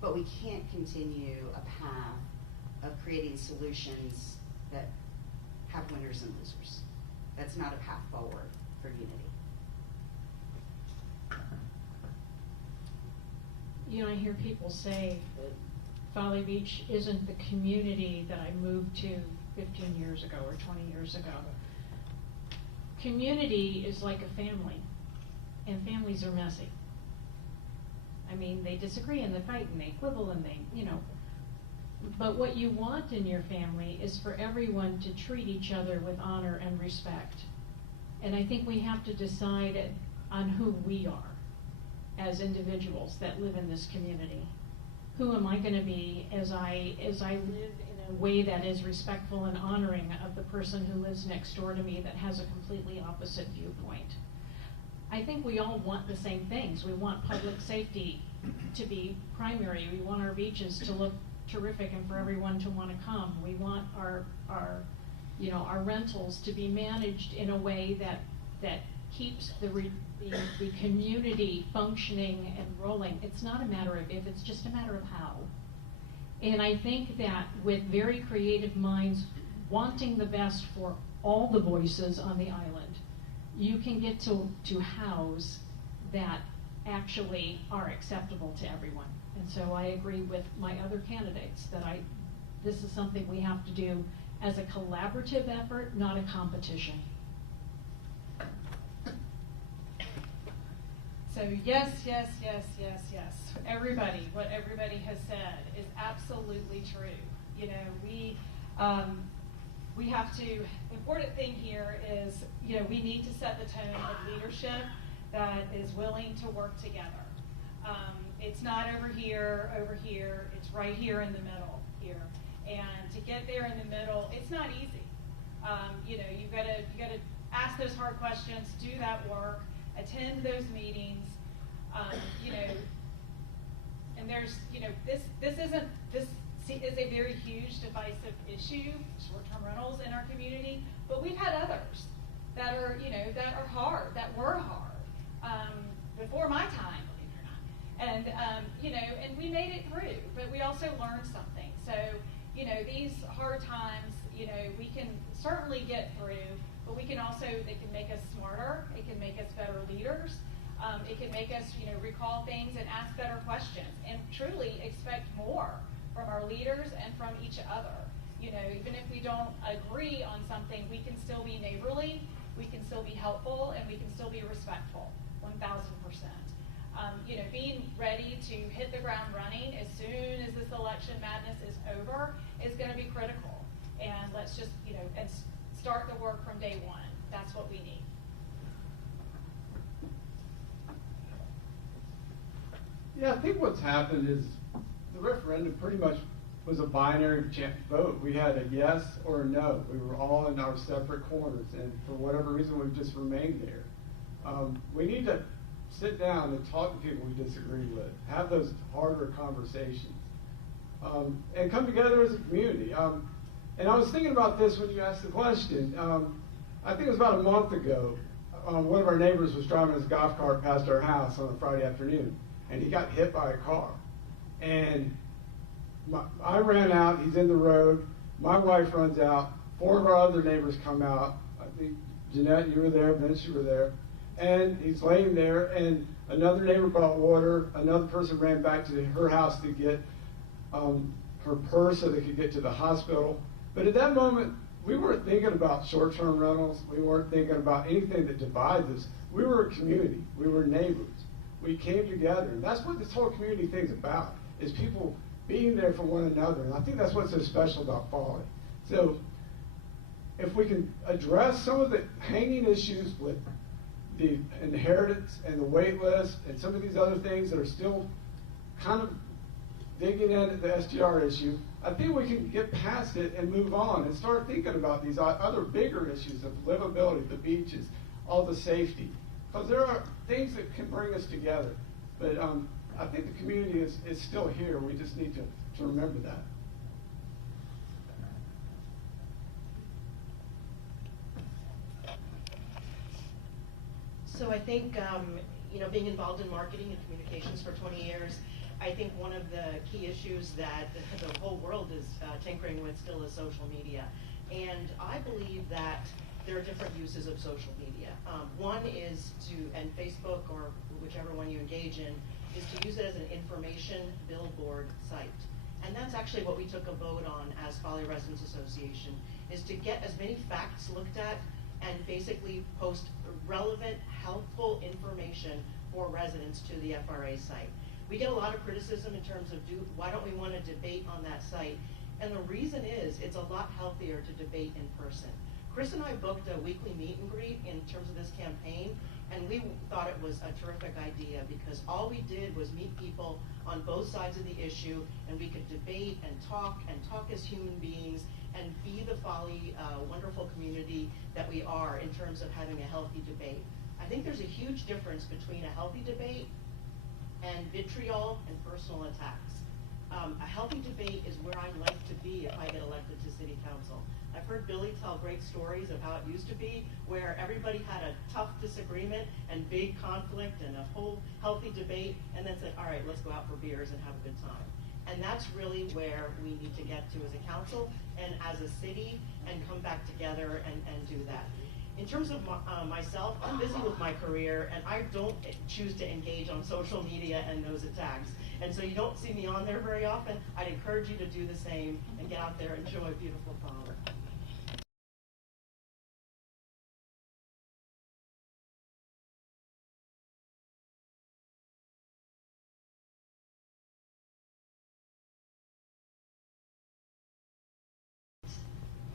But we can't continue a path of creating solutions that have winners and losers. That's not a path forward for unity. You know, I hear people say that Folly Beach isn't the community that I moved to 15 years ago or 20 years ago. Community is like a family, and families are messy. I mean, they disagree and they fight and they quibble and they, you know. But what you want in your family is for everyone to treat each other with honor and respect. And I think we have to decide on who we are as individuals that live in this community. Who am I going to be as I live in a way that is respectful and honoring of the person who lives next door to me that has a completely opposite viewpoint? I think we all want the same things. We want public safety to be primary. We want our beaches to look terrific and for everyone to want to come. We want our rentals to be managed in a way that keeps the community functioning and rolling. It's not a matter of if, it's just a matter of how. And I think that with very creative minds wanting the best for all the voices on the island, you can get to hows that actually are acceptable to everyone. And so I agree with my other candidates that this is something we have to do as a collaborative effort, not a competition. So yes, yes, yes, yes, yes. Everybody, what everybody has said is absolutely true. You know, we have to, important thing here is, you know, we need to set the tone of leadership that is willing to work together. It's not over here, it's right here in the middle here. And to get there in the middle, it's not easy. You know, you've got to ask those hard questions, do that work, attend those meetings, you know, and there's, you know, this is a very huge divisive issue, short-term rentals in our community, but we've had others that are, you know, that are hard, that were hard, before my time, believe it or not. And, you know, and we made it through, but we also learned something. So, you know, these hard times, you know, we can certainly get through, but we can also, they can make us smarter, it can make us better leaders, it can make us, you know, recall things and ask better questions, and truly expect more from our leaders and from each other. You know, even if we don't agree on something, we can still be neighborly, we can still be helpful, and we can still be respectful, 1,000%. You know, being ready to hit the ground running as soon as this election madness is over is going to be critical. And let's just, you know, and start the work from day one. That's what we need. Yeah, I think what's happened is the referendum pretty much was a binary vote. We had a yes or a no. We were all in our separate corners, and for whatever reason, we've just remained there. We need to sit down and talk to people we disagree with, have those harder conversations, and come together as a community. And I was thinking about this when you asked the question. I think it was about a month ago, one of our neighbors was driving his golf cart past our house on a Friday afternoon, and he got hit by a car. And I ran out, he's in the road, my wife runs out, 4 of our other neighbors come out. I think Jeanette, you were there, Vince, you were there. And he's laying there, and another neighbor brought water, another person ran back to her house to get her purse so they could get to the hospital. But at that moment, we weren't thinking about short-term rentals, we weren't thinking about anything that divides us. We were a community, we were neighbors. We came together, and that's what this whole community thing's about, is people being there for one another. And I think that's what's so special about Folly. So if we can address some of the hanging issues with the inheritance and the wait list and some of these other things that are still kind of digging into the STR issue, I think we can get past it and move on and start thinking about these other bigger issues of livability, the beaches, all the safety. Because there are things that can bring us together. But I think the community is still here. We just need to remember that. So I think, being involved in marketing and communications for 20 years, I think one of the key issues that the whole world is tinkering with still is social media. And I believe that there are different uses of social media. One is and Facebook or whichever one you engage in, is to use it as an information billboard site. And that's actually what we took a vote on as Folly Residents Association, is to get as many facts looked at and basically post relevant, helpful information for residents to the FRA site. We get a lot of criticism in terms of why don't we want to debate on that site? And the reason is it's a lot healthier to debate in person. Chris and I booked a weekly meet and greet in terms of this campaign, and we thought it was a terrific idea because all we did was meet people on both sides of the issue, and we could debate and talk as human beings and be the Folly wonderful community that we are in terms of having a healthy debate. I think there's a huge difference between a healthy debate and vitriol and personal attacks. A healthy debate is where I'd like to be if I get elected to city council. I've heard Billy tell great stories of how it used to be, where everybody had a tough disagreement and big conflict and a whole healthy debate, and then said, all right, let's go out for beers and have a good time. And that's really where we need to get to as a council and as a city and come back together and do that. In terms of myself, I'm busy with my career and I don't choose to engage on social media and those attacks. And so you don't see me on there very often. I'd encourage you to do the same and get out there and enjoy beautiful Folly.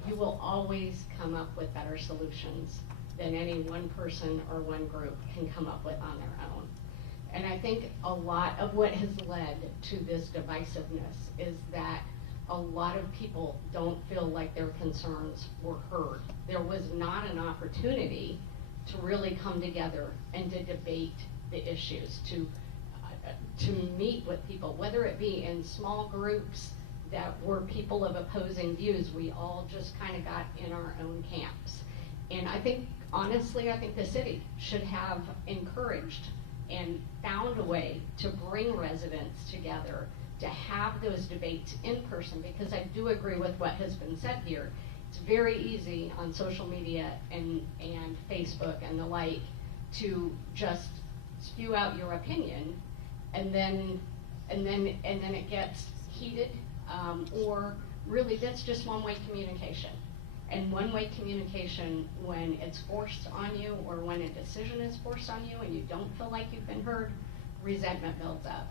You will always come up with better solutions than any one person or one group can come up with on their own. And I think a lot of what has led to this divisiveness is that a lot of people don't feel like their concerns were heard. There was not an opportunity to really come together and to debate the issues, to meet with people, whether it be in small groups that were people of opposing views. We all just kind of got in our own camps. And I think, honestly, I think the city should have encouraged and found a way to bring residents together to have those debates in person, because I do agree with what has been said here. It's very easy on social media and Facebook and the like to just spew out your opinion, and then it gets heated, or really that's just one-way communication. And one-way communication, when it's forced on you or when a decision is forced on you and you don't feel like you've been heard, resentment builds up.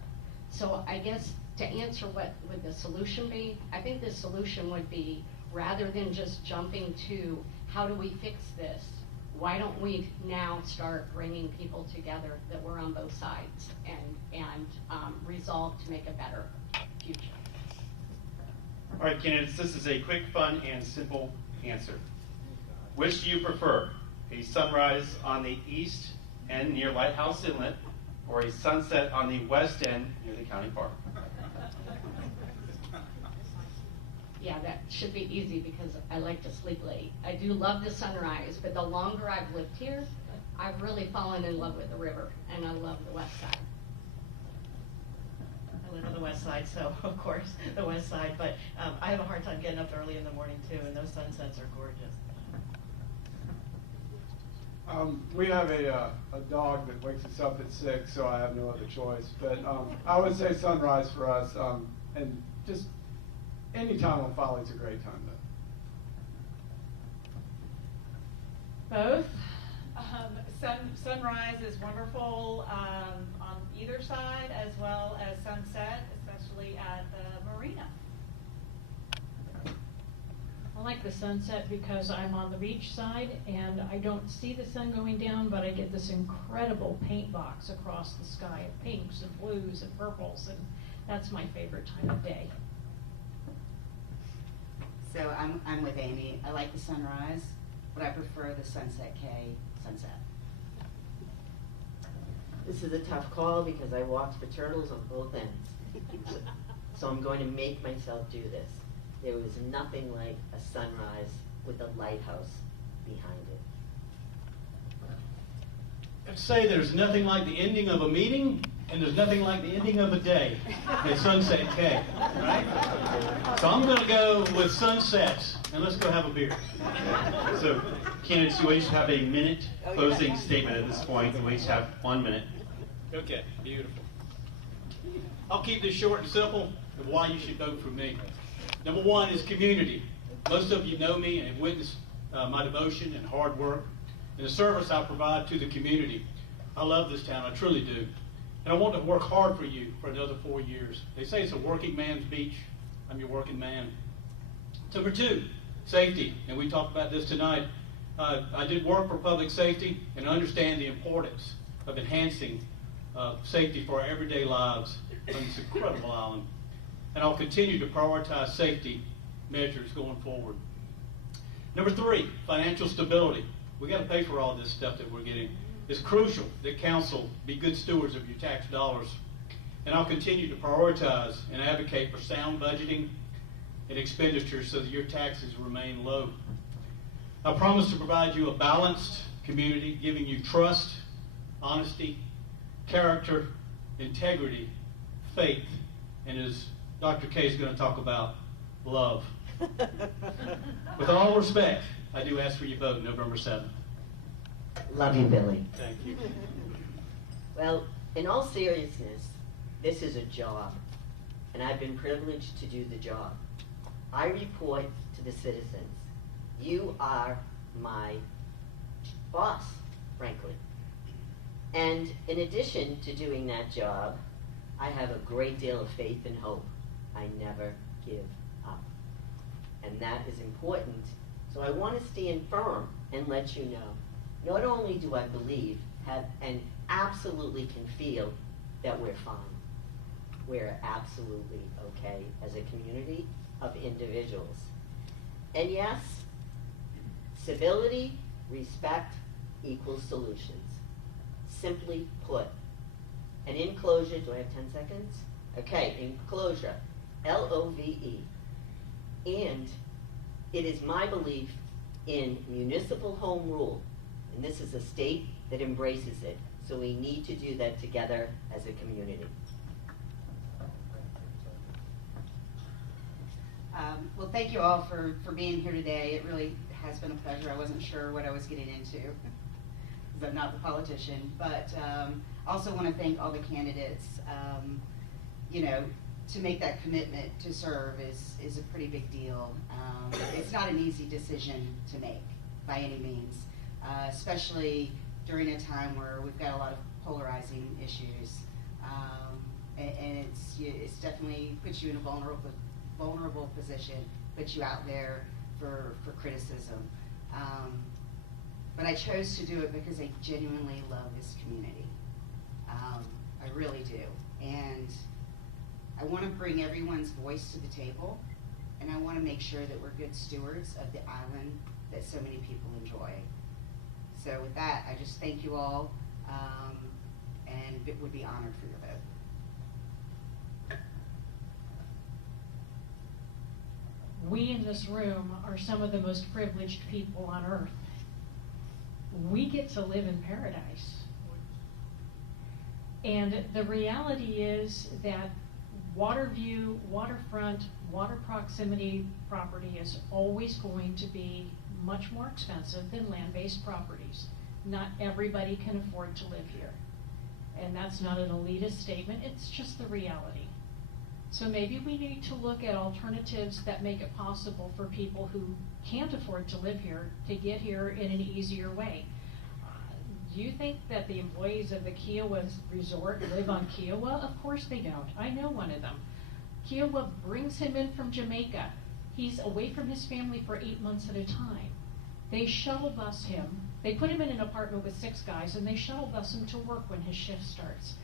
So I guess to answer what would the solution be, I think the solution would be, rather than just jumping to how do we fix this, why don't we now start bringing people together that were on both sides and resolve to make a better future. All right, candidates, this is a quick, fun, and simple answer. Which do you prefer? A sunrise on the east end near Lighthouse Inlet, or a sunset on the west end near the county park? Yeah, that should be easy because I like to sleep late. I do love the sunrise, but the longer I've lived here, I've really fallen in love with the river, and I love the west side. I live on the west side, so of course the west side, but I have a hard time getting up early in the morning too, and those sunsets are gorgeous. We have a dog that wakes us up at 6, so I have no other choice. But I would say sunrise for us, and just any time on Folly is a great time though. Both. Sunrise is wonderful on either side, as well as sunset, especially at the marina. I like the sunset because I'm on the beach side and I don't see the sun going down, but I get this incredible paint box across the sky of pinks and blues and purples, and that's my favorite time of day. So I'm with Amy. I like the sunrise, but I prefer the Sunset K sunset. This is a tough call because I watch the turtles on both ends. So I'm going to make myself do this. There was nothing like a sunrise with a lighthouse behind have to say there's nothing like the ending of a meeting, and there's nothing like the ending of a day at Sunset K, right? So I'm going to go with sunsets, and let's go have a beer. So, candidates, you each have a minute closing statement at this point. You each have 1 minute. Okay, beautiful. I'll keep this short and simple of why you should vote for me. Number one is community. Most of you know me and have witnessed my devotion and hard work and the service I provide to the community. I love this town, I truly do. And I want to work hard for you for another 4 years. They say it's a working man's beach. I'm your working man. Number two, safety. And we talked about this tonight. I did work for public safety and understand the importance of enhancing safety for our everyday lives on this incredible island. And I'll continue to prioritize safety measures going forward. Number three, financial stability. We got to pay for all this stuff that we're getting. It's crucial that council be good stewards of your tax dollars. And I'll continue to prioritize and advocate for sound budgeting and expenditures so that your taxes remain low. I promise to provide you a balanced community, giving you trust, honesty, character, integrity, faith, and as Dr. K is going to talk about, love. With all respect, I do ask for your vote November 7th. Love you, Billy. Thank you. Well, in all seriousness, this is a job, and I've been privileged to do the job. I report to the citizens. You are my boss, frankly. And in addition to doing that job, I have a great deal of faith and hope. I never give up. And that is important. So I want to stand firm and let you know, not only do I believe, and absolutely can feel that we're fine. We're absolutely okay as a community of individuals. And yes, civility, respect, equals solutions. Simply put. And in closure, do I have 10 seconds? Okay, in closure, L-O-V-E. And it is my belief in municipal home rule, and this is a state that embraces it, so we need to do that together as a community. Well, thank you all for being here today. It really has been a pleasure. I wasn't sure what I was getting into, because I'm not the politician, but also want to thank all the candidates. You know, to make that commitment to serve is a pretty big deal. It's not an easy decision to make by any means, especially during a time where we've got a lot of polarizing issues, and it's definitely puts you in a vulnerable position, puts you out there for criticism. But I chose to do it because I genuinely love this community. I really do. And I want to bring everyone's voice to the table, and I want to make sure that we're good stewards of the island that so many people enjoy. So with that, I just thank you all, and would be honored for your vote. We in this room are some of the most privileged people on earth. We get to live in paradise. And the reality is that water view, waterfront, water proximity property is always going to be much more expensive than land-based properties. Not everybody can afford to live here. And that's not an elitist statement, it's just the reality. So maybe we need to look at alternatives that make it possible for people who can't afford to live here to get here in an easier way. Do you think that the employees of the Kiowa Resort live on Kiowa? Of course they don't. I know one of them. Kiowa brings him in from Jamaica. He's away from his family for 8 months at a time. They shuttle bus him. They put him in an apartment with 6 guys, and they shuttle bus him to work when his shift starts.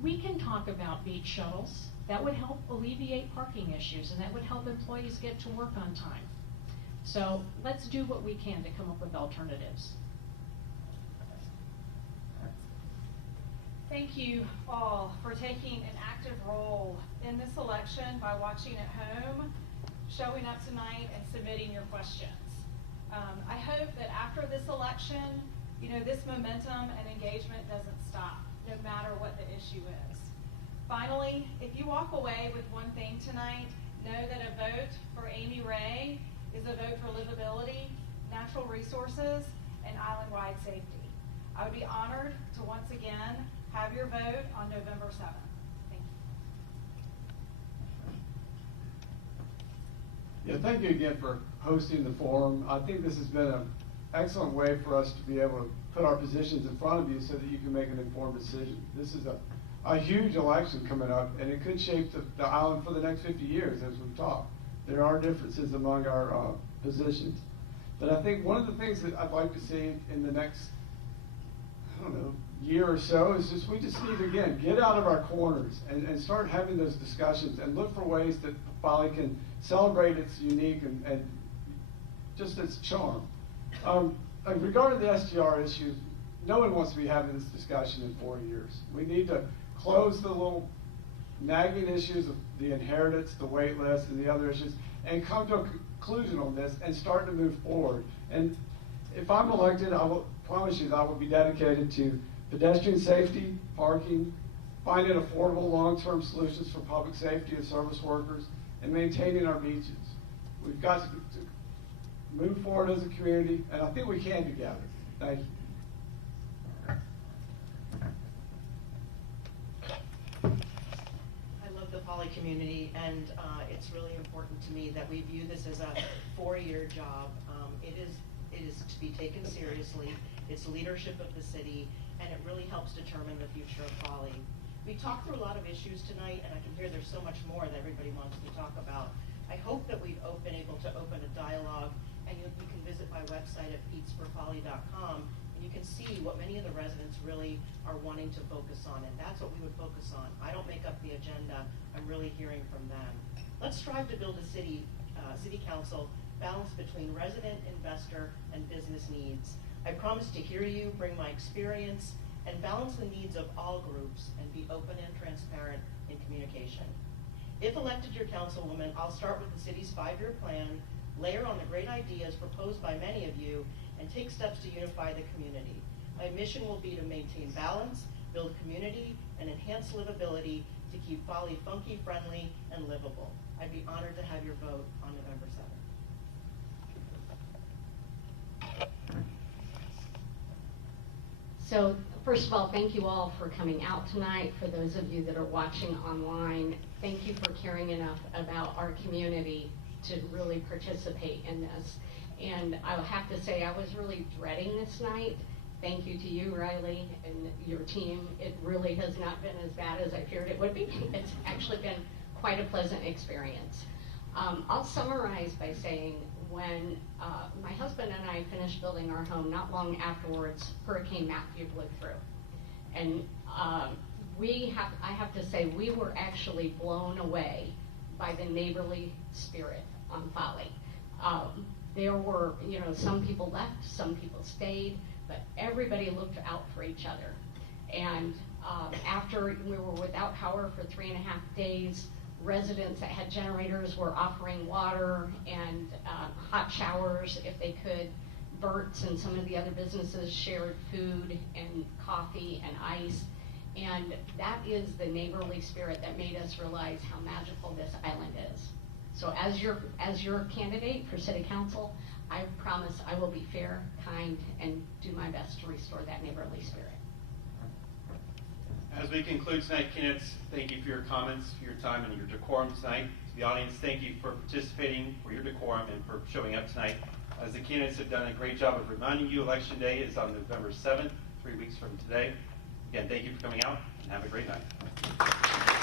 We can talk about beach shuttles. That would help alleviate parking issues, and that would help employees get to work on time. So let's do what we can to come up with alternatives. Thank you all for taking an active role in this election by watching at home, showing up tonight, and submitting your questions. I hope that after this election, You know, this momentum and engagement doesn't stop, no matter what the issue is. Finally, if you walk away with one thing tonight, know that a vote for Amy Ray is a vote for livability, natural resources, and island-wide safety. I would be honored to once again have your vote on November 7th. Thank you. Yeah, thank you again for hosting the forum. I think this has been an excellent way for us to be able to put our positions in front of you so that you can make an informed decision. This is a huge election coming up, and it could shape the island for the next 50 years, as we've talked. There are differences among our positions. But I think one of the things that I'd like to see in the next, I don't know, year or so is just we just need to, again, get out of our corners and start having those discussions and look for ways that Folly can celebrate its unique and just its charm. Regarding the SGR issue, no one wants to be having this discussion in 4 years. We need to close the little nagging issues of the inheritance, the wait list, and the other issues, and come to a conclusion on this and start to move forward. And if I'm elected, I will promise you that I will be dedicated to pedestrian safety, parking, finding affordable long-term solutions for public safety and service workers, and maintaining our beaches. We've got to move forward as a community, and I think we can together. Thank you. I love the Folly community, and it's really important to me that we view this as a 4-year job. It is to be taken seriously. It's leadership of the city, and it really helps determine the future of Folly. We talked through a lot of issues tonight, and I can hear there's so much more that everybody wants to talk about. I hope that we've been able to open a dialogue, and you can visit my website at peatsforfolly.com, and you can see what many of the residents really are wanting to focus on, and that's what we would focus on. I don't make up the agenda. I'm really hearing from them. Let's strive to build a city council balance between resident, investor, and business needs. I promise to hear you, bring my experience, and balance the needs of all groups, and be open and transparent in communication. If elected your councilwoman, I'll start with the city's 5-year plan, layer on the great ideas proposed by many of you, and take steps to unify the community. My mission will be to maintain balance, build community, and enhance livability to keep Folly funky, friendly, and livable. I'd be honored to have your vote on November 7th. So, first of all, thank you all for coming out tonight. For those of you that are watching online, thank you for caring enough about our community to really participate in this. And I will have to say, I was really dreading this night. Thank you to you, Riley, and your team. It really has not been as bad as I feared it would be. It's actually been quite a pleasant experience. I'll summarize by saying when my husband and I finished building our home, not long afterwards, Hurricane Matthew blew through. And I have to say, we were actually blown away by the neighborly spirit on Folly. There were, some people left, some people stayed, but everybody looked out for each other. And after we were without power for 3.5 days, residents that had generators were offering water and hot showers if they could. Bert's and some of the other businesses shared food and coffee and ice. And that is the neighborly spirit that made us realize how magical this island is. So as your candidate for city council, I promise I will be fair, kind, and do my best to restore that neighborly spirit. As we conclude tonight, candidates, thank you for your comments, for your time, and your decorum tonight. To the audience, thank you for participating, for your decorum, and for showing up tonight. As the candidates have done a great job of reminding you, Election Day is on November 7th, 3 weeks from today. Again, thank you for coming out, and have a great night.